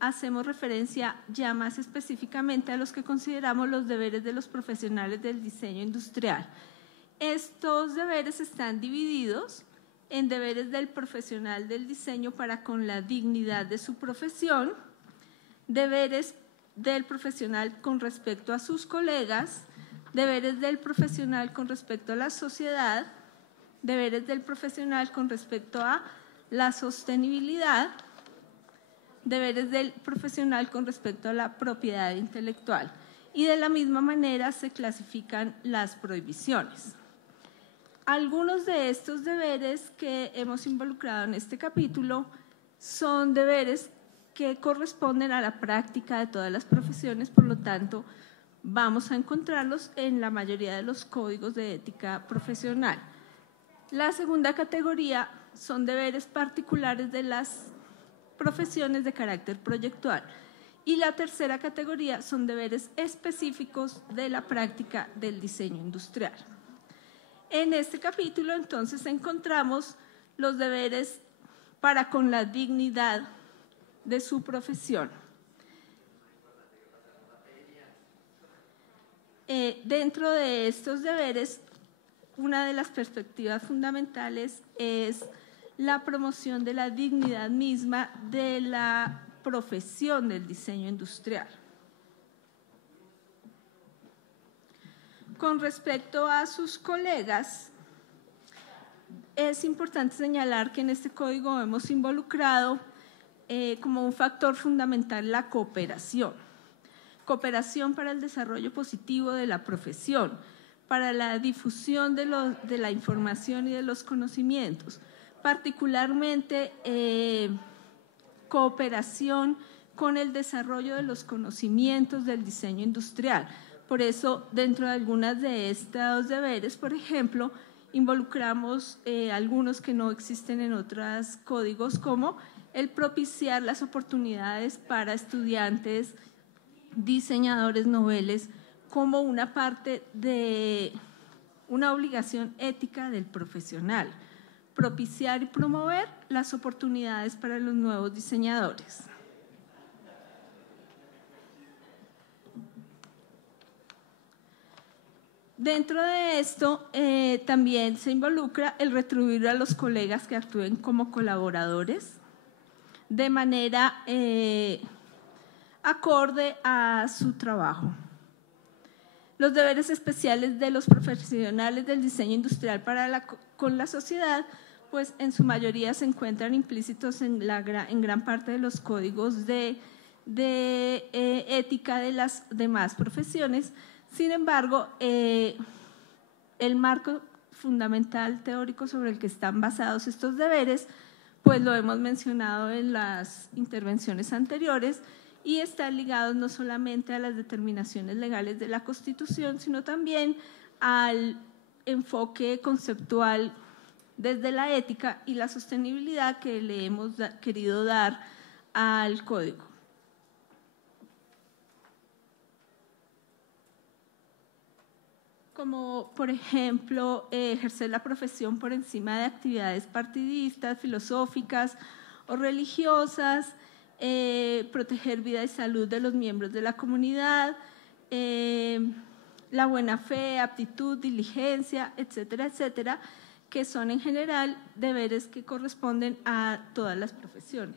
hacemos referencia ya más específicamente a los que consideramos los deberes de los profesionales del diseño industrial. Estos deberes están divididos en deberes del profesional del diseño para con la dignidad de su profesión, deberes del profesional con respecto a sus colegas, deberes del profesional con respecto a la sociedad, deberes del profesional con respecto a la sostenibilidad, deberes del profesional con respecto a la propiedad intelectual. Y de la misma manera se clasifican las prohibiciones. Algunos de estos deberes que hemos involucrado en este capítulo son deberes que corresponden a la práctica de todas las profesiones, por lo tanto, vamos a encontrarlos en la mayoría de los códigos de ética profesional. La segunda categoría son deberes particulares de las profesiones de carácter proyectual. Y la tercera categoría son deberes específicos de la práctica del diseño industrial. En este capítulo, entonces, encontramos los deberes para con la dignidad de su profesión. Dentro de estos deberes, una de las perspectivas fundamentales es la promoción de la dignidad misma de la profesión del diseño industrial. Con respecto a sus colegas, es importante señalar que en este código hemos involucrado como un factor fundamental la cooperación. Cooperación para el desarrollo positivo de la profesión, para la difusión de la información y de los conocimientos, particularmente cooperación con el desarrollo de los conocimientos del diseño industrial. Por eso, dentro de algunas de estos deberes, por ejemplo, involucramos algunos que no existen en otros códigos, como el propiciar las oportunidades para estudiantes, diseñadores noveles, como una parte de una obligación ética del profesional. Propiciar y promover las oportunidades para los nuevos diseñadores. Dentro de esto también se involucra el retribuir a los colegas que actúen como colaboradores de manera acorde a su trabajo. Los deberes especiales de los profesionales del diseño industrial con la sociedad, pues en su mayoría se encuentran implícitos en gran parte de los códigos de ética de las demás profesiones. Sin embargo, el marco fundamental teórico sobre el que están basados estos deberes, pues lo hemos mencionado en las intervenciones anteriores y están ligados no solamente a las determinaciones legales de la Constitución, sino también al enfoque conceptual desde la ética y la sostenibilidad que le hemos querido dar al código. Como por ejemplo ejercer la profesión por encima de actividades partidistas, filosóficas o religiosas, proteger vida y salud de los miembros de la comunidad, la buena fe, aptitud, diligencia, etcétera, etcétera, que son en general deberes que corresponden a todas las profesiones.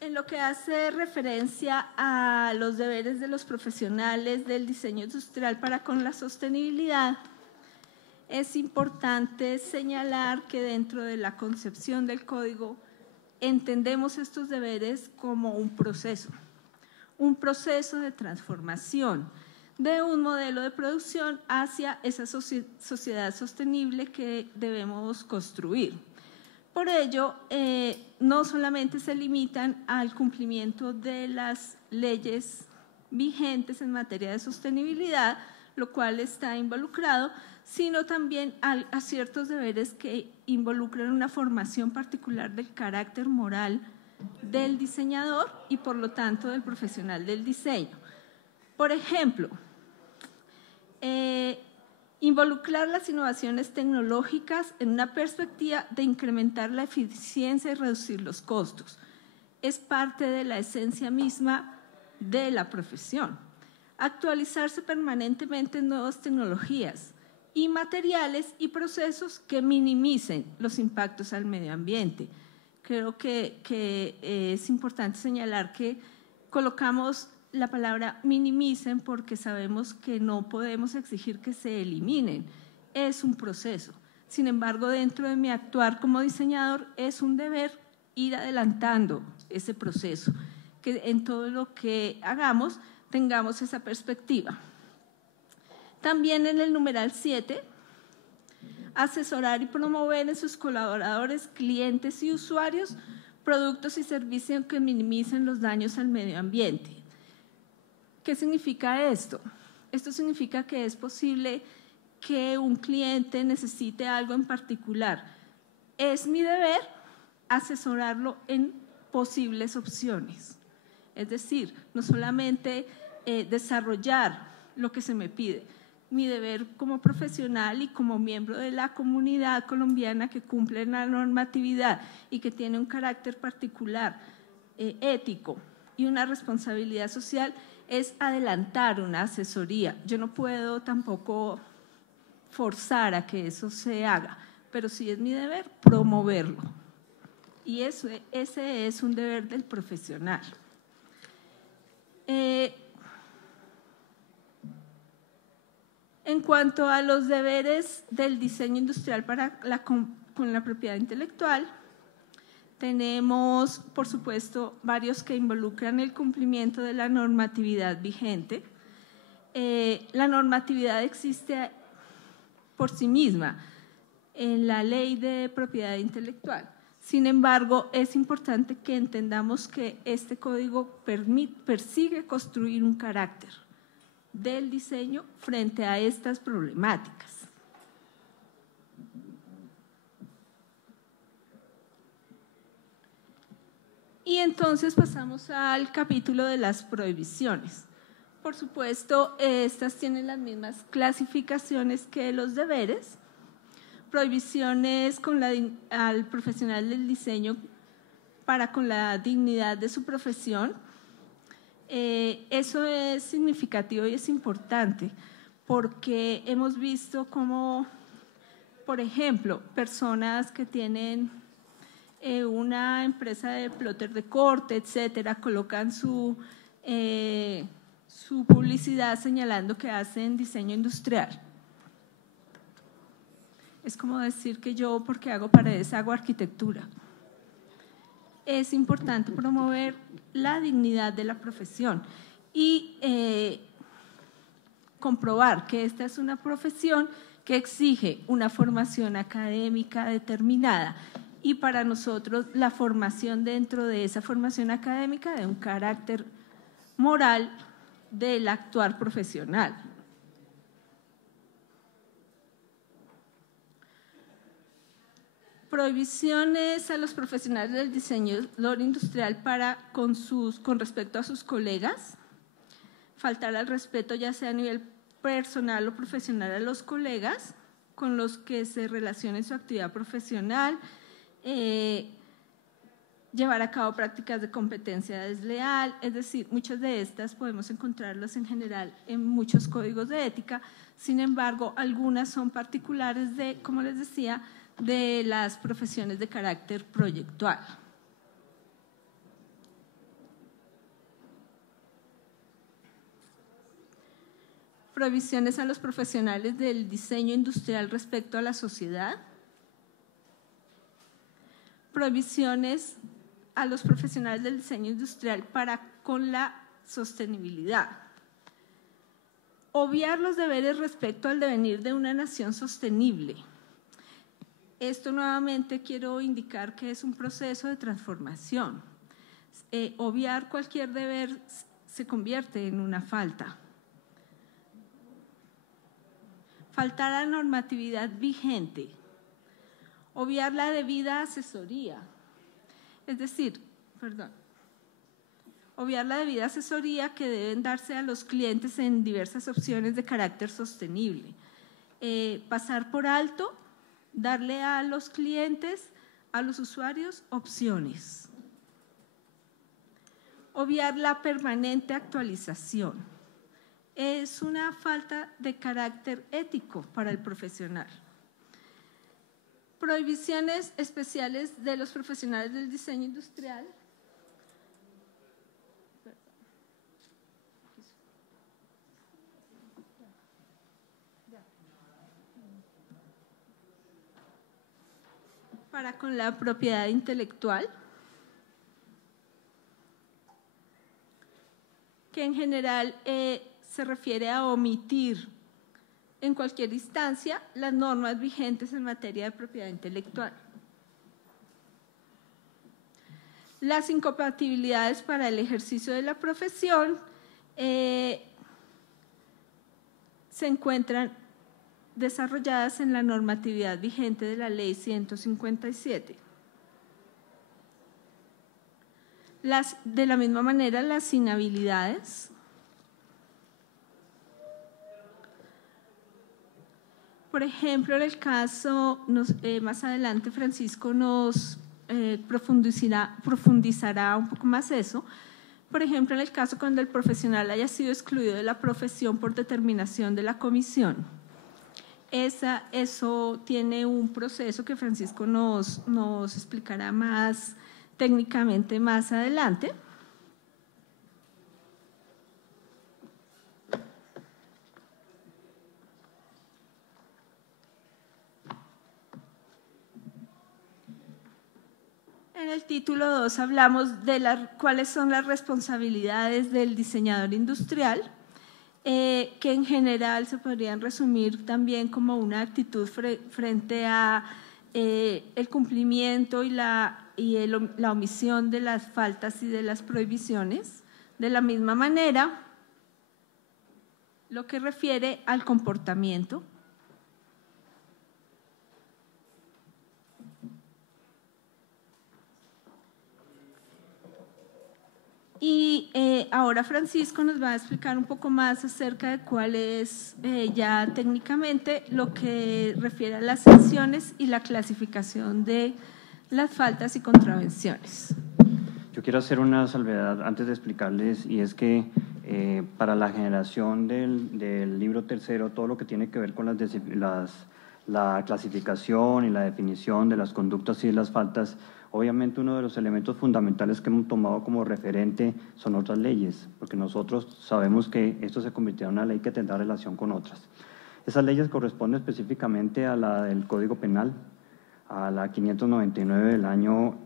En lo que hace referencia a los deberes de los profesionales del diseño industrial para con la sostenibilidad, es importante señalar que dentro de la concepción del código entendemos estos deberes como un proceso de transformación de un modelo de producción hacia esa sociedad sostenible que debemos construir. Por ello, no solamente se limitan al cumplimiento de las leyes vigentes en materia de sostenibilidad, lo cual está involucrado, sino también a ciertos deberes que involucran una formación particular del carácter moral del diseñador y por lo tanto del profesional del diseño. Por ejemplo, involucrar las innovaciones tecnológicas en una perspectiva de incrementar la eficiencia y reducir los costos. Es parte de la esencia misma de la profesión. Actualizarse permanentemente en nuevas tecnologías y materiales y procesos que minimicen los impactos al medio ambiente. Creo que es importante señalar que colocamos la palabra minimicen porque sabemos que no podemos exigir que se eliminen, es un proceso. Sin embargo, dentro de mi actuar como diseñador es un deber ir adelantando ese proceso, que en todo lo que hagamos tengamos esa perspectiva. También en el numeral 7, asesorar y promover en sus colaboradores, clientes y usuarios productos y servicios que minimicen los daños al medio ambiente. ¿Qué significa esto? Esto significa que es posible que un cliente necesite algo en particular. Es mi deber asesorarlo en posibles opciones. Es decir, no solamente desarrollar lo que se me pide. Mi deber como profesional y como miembro de la comunidad colombiana que cumple la normatividad y que tiene un carácter particular, ético y una responsabilidad social, es adelantar una asesoría. Yo no puedo tampoco forzar a que eso se haga, pero sí es mi deber promoverlo. Y ese es un deber del profesional. En cuanto a los deberes del diseño industrial con la propiedad intelectual, tenemos, por supuesto, varios que involucran el cumplimiento de la normatividad vigente. La normatividad existe por sí misma en la ley de propiedad intelectual. Sin embargo, es importante que entendamos que este código persigue construir un carácter del diseño frente a estas problemáticas. Y entonces pasamos al capítulo de las prohibiciones. Por supuesto, estas tienen las mismas clasificaciones que los deberes. Prohibiciones al profesional del diseño para con la dignidad de su profesión. Eso es significativo y es importante porque hemos visto cómo, por ejemplo, personas que tienen una empresa de plotter de corte, etcétera, colocan su publicidad señalando que hacen diseño industrial. Es como decir que yo, porque hago paredes, hago arquitectura. Es importante promover la dignidad de la profesión y comprobar que esta es una profesión que exige una formación académica determinada y para nosotros la formación dentro de esa formación académica de un carácter moral del actuar profesional. Prohibiciones a los profesionales del diseño industrial con respecto a sus colegas, faltar al respeto ya sea a nivel personal o profesional a los colegas con los que se relacione su actividad profesional, llevar a cabo prácticas de competencia desleal, es decir, muchas de estas podemos encontrarlas en general en muchos códigos de ética, sin embargo, algunas son particulares de, como les decía, de las profesiones de carácter proyectual. Prohibiciones a los profesionales del diseño industrial respecto a la sociedad. Prohibiciones a los profesionales del diseño industrial con la sostenibilidad. Obviar los deberes respecto al devenir de una nación sostenible. Esto nuevamente quiero indicar que es un proceso de transformación. Obviar cualquier deber se convierte en una falta. Faltar a la normatividad vigente. Obviar la debida asesoría. Es decir, obviar la debida asesoría que deben darse a los clientes en diversas opciones de carácter sostenible. Pasar por alto, darle a los clientes, a los usuarios, opciones. Obviar la permanente actualización. Es una falta de carácter ético para el profesional. Prohibiciones especiales de los profesionales del diseño industrial. Para con la propiedad intelectual, que en general se refiere a omitir en cualquier instancia las normas vigentes en materia de propiedad intelectual. Las incompatibilidades para el ejercicio de la profesión se encuentran desarrolladas en la normatividad vigente de la Ley 157. De la misma manera, las inhabilidades. Por ejemplo, en el caso, más adelante Francisco nos profundizará un poco más eso. Por ejemplo, en el caso cuando el profesional haya sido excluido de la profesión por determinación de la comisión. Eso tiene un proceso que Francisco nos explicará más técnicamente más adelante. En el título 2 hablamos de cuáles son las responsabilidades del diseñador industrial, que en general se podrían resumir también como una actitud frente a el cumplimiento y la omisión de las faltas y de las prohibiciones. De la misma manera, lo que refiere al comportamiento. Y ahora Francisco nos va a explicar un poco más acerca de cuál es ya técnicamente lo que refiere a las sanciones y la clasificación de las faltas y contravenciones. Yo quiero hacer una salvedad antes de explicarles, y es que para la generación del libro tercero, todo lo que tiene que ver con la clasificación y la definición de las conductas y de las faltas, obviamente uno de los elementos fundamentales que hemos tomado como referente son otras leyes, porque nosotros sabemos que esto se convirtió en una ley que tendrá relación con otras. Esas leyes corresponden específicamente a la del Código Penal, a la 599 del año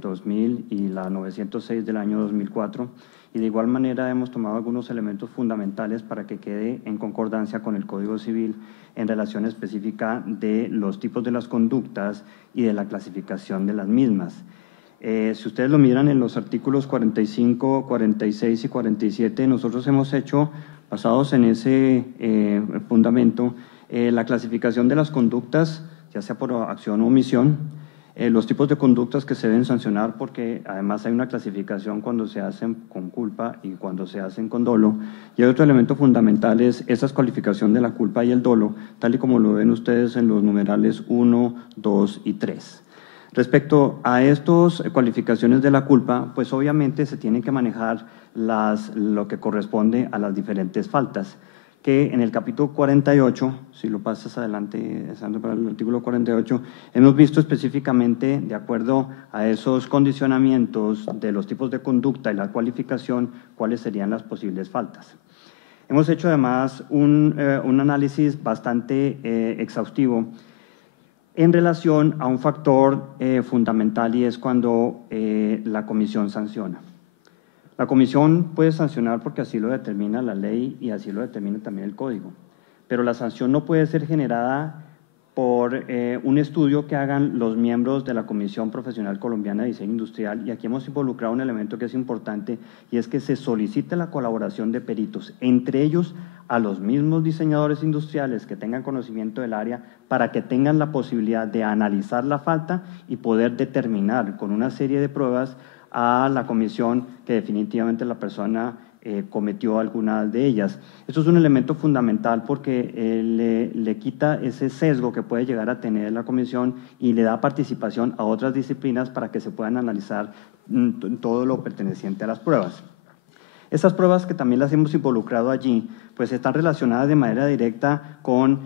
2000 y la 906 del año 2004, y de igual manera hemos tomado algunos elementos fundamentales para que quede en concordancia con el Código Civil en relación específica de los tipos de las conductas y de la clasificación de las mismas. Si ustedes lo miran en los artículos 45, 46 y 47, nosotros hemos hecho, basados en ese fundamento, la clasificación de las conductas, ya sea por acción o omisión, los tipos de conductas que se deben sancionar, porque además hay una clasificación cuando se hacen con culpa y cuando se hacen con dolo. Y hay otro elemento fundamental, es esa cualificación de la culpa y el dolo, tal y como lo ven ustedes en los numerales 1, 2 y 3. Respecto a estas cualificaciones de la culpa, pues obviamente se tienen que manejar lo que corresponde a las diferentes faltas, que en el capítulo 48, si lo pasas adelante, Sandro, para el artículo 48, hemos visto específicamente, de acuerdo a esos condicionamientos de los tipos de conducta y la cualificación, cuáles serían las posibles faltas. Hemos hecho además un análisis bastante exhaustivo en relación a un factor fundamental, y es cuando la comisión sanciona. La comisión puede sancionar porque así lo determina la ley y así lo determina también el código, pero la sanción no puede ser generada por un estudio que hagan los miembros de la Comisión Profesional Colombiana de Diseño Industrial, y aquí hemos involucrado un elemento que es importante, y es que se solicite la colaboración de peritos, entre ellos a los mismos diseñadores industriales que tengan conocimiento del área, para que tengan la posibilidad de analizar la falta y poder determinar con una serie de pruebas a la comisión que definitivamente la persona cometió algunas de ellas. Esto es un elemento fundamental porque le quita ese sesgo que puede llegar a tener la comisión y le da participación a otras disciplinas para que se puedan analizar todo lo perteneciente a las pruebas. Estas pruebas, que también las hemos involucrado allí, pues están relacionadas de manera directa con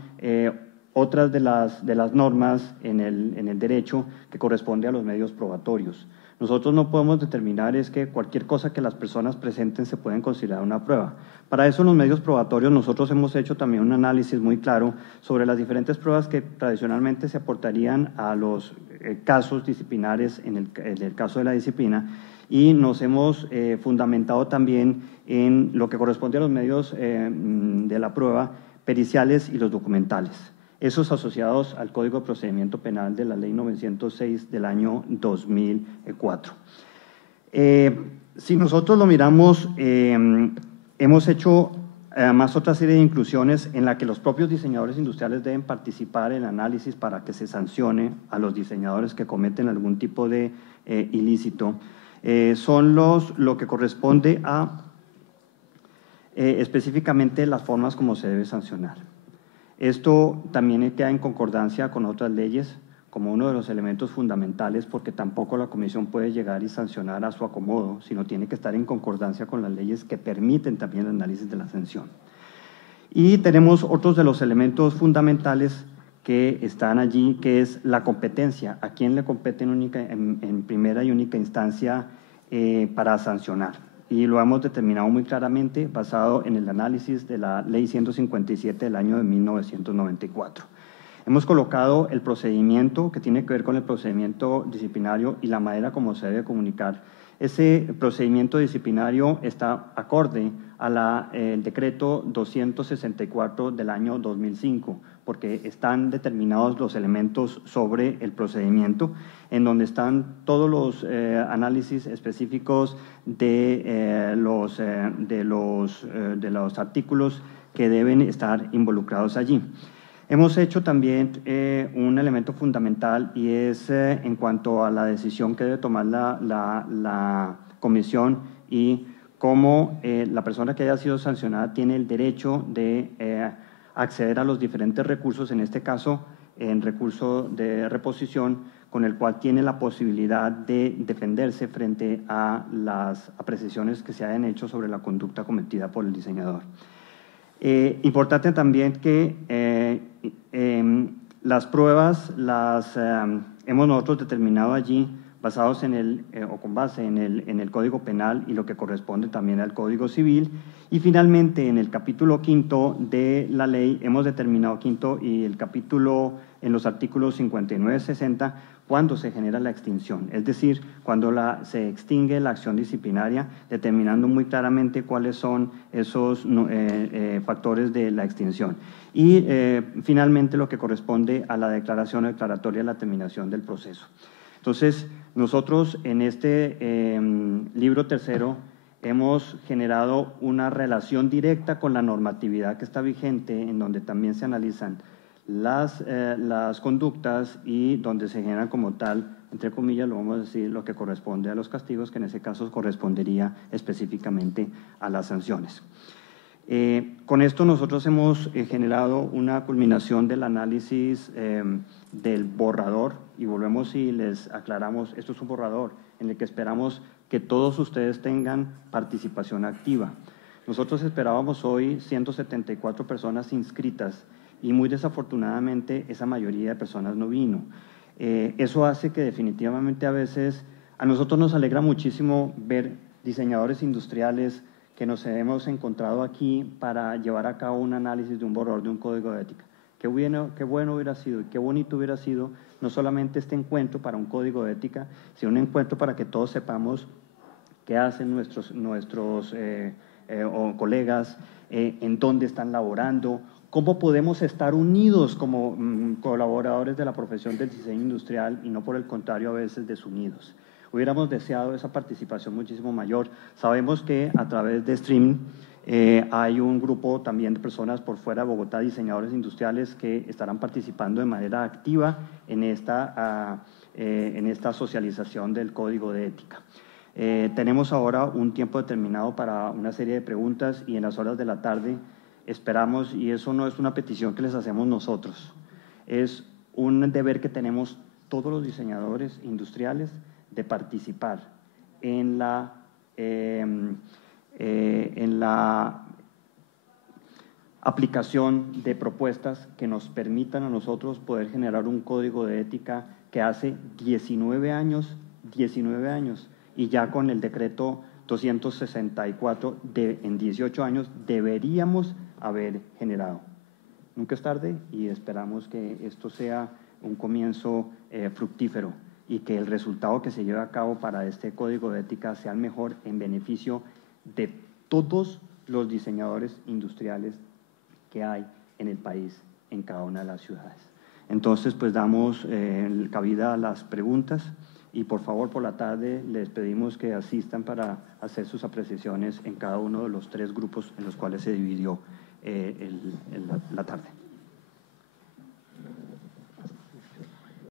otras de las normas en el derecho que corresponde a los medios probatorios. Nosotros no podemos determinar es que cualquier cosa que las personas presenten se pueden considerar una prueba. Para eso en los medios probatorios nosotros hemos hecho también un análisis muy claro sobre las diferentes pruebas que tradicionalmente se aportarían a los casos disciplinares en el caso de la disciplina, y nos hemos fundamentado también en lo que corresponde a los medios de la prueba periciales y los documentales, esos asociados al Código de Procedimiento Penal de la Ley 906 del año 2004. Si nosotros lo miramos, hemos hecho además otra serie de inclusiones en la que los propios diseñadores industriales deben participar en el análisis para que se sancione a los diseñadores que cometen algún tipo de ilícito. Son lo que corresponde a específicamente las formas como se debe sancionar. Esto también queda en concordancia con otras leyes como uno de los elementos fundamentales, porque tampoco la comisión puede llegar y sancionar a su acomodo, sino tiene que estar en concordancia con las leyes que permiten también el análisis de la sanción. Y tenemos otros de los elementos fundamentales que están allí, que es la competencia. ¿A quién le compete en primera y única instancia para sancionar? Y lo hemos determinado muy claramente basado en el análisis de la Ley 157 del año de 1994. Hemos colocado el procedimiento que tiene que ver con el procedimiento disciplinario y la manera como se debe comunicar. Ese procedimiento disciplinario está acorde al decreto 264 del año 2005, porque están determinados los elementos sobre el procedimiento, en donde están todos los análisis específicos de los artículos que deben estar involucrados allí. Hemos hecho también un elemento fundamental, y es en cuanto a la decisión que debe tomar la comisión y cómo la persona que haya sido sancionada tiene el derecho de acceder a los diferentes recursos, en este caso en recurso de reposición, con el cual tiene la posibilidad de defenderse frente a las apreciaciones que se hayan hecho sobre la conducta cometida por el diseñador. Importante también que las pruebas hemos nosotros determinado allí, basados en o con base en el Código Penal y lo que corresponde también al Código Civil. Y finalmente, en el capítulo 5 de la ley, hemos determinado quinto y el capítulo en los artículos 59 y 60, cuando se genera la extinción, es decir, cuando se extingue la acción disciplinaria, determinando muy claramente cuáles son esos factores de la extinción. Y finalmente lo que corresponde a la declaración o declaratoria de la terminación del proceso. Entonces, nosotros en este libro tercero hemos generado una relación directa con la normatividad que está vigente, en donde también se analizan las conductas y donde se generan como tal, entre comillas, lo vamos a decir, lo que corresponde a los castigos, que en ese caso correspondería específicamente a las sanciones. Con esto nosotros hemos generado una culminación del análisis del borrador, y volvemos y les aclaramos, esto es un borrador en el que esperamos que todos ustedes tengan participación activa. Nosotros esperábamos hoy 174 personas inscritas y muy desafortunadamente esa mayoría de personas no vino. Eso hace que definitivamente a veces a nosotros nos alegra muchísimo ver diseñadores industriales que nos hemos encontrado aquí para llevar a cabo un análisis de un borrador de un código de ética. Qué bueno hubiera sido y qué bonito hubiera sido no solamente este encuentro para un código de ética, sino un encuentro para que todos sepamos qué hacen nuestros colegas, en dónde están laborando, cómo podemos estar unidos como colaboradores de la profesión del diseño industrial y no por el contrario a veces desunidos. Hubiéramos deseado esa participación muchísimo mayor. Sabemos que a través de streaming hay un grupo también de personas por fuera de Bogotá, diseñadores industriales, que estarán participando de manera activa en esta socialización del código de ética. Tenemos ahora un tiempo determinado para una serie de preguntas y en las horas de la tarde esperamos, y eso no es una petición que les hacemos nosotros, es un deber que tenemos todos los diseñadores industriales de participar en la aplicación de propuestas que nos permitan a nosotros poder generar un código de ética que hace 19 años, y ya con el decreto 264 en 18 años deberíamos haber generado. Nunca es tarde y esperamos que esto sea un comienzo fructífero y que el resultado que se lleve a cabo para este código de ética sea el mejor en beneficio de todos los diseñadores industriales que hay en el país, en cada una de las ciudades. Entonces, pues damos cabida a las preguntas y por favor por la tarde les pedimos que asistan para hacer sus apreciaciones en cada uno de los 3 grupos en los cuales se dividió la tarde.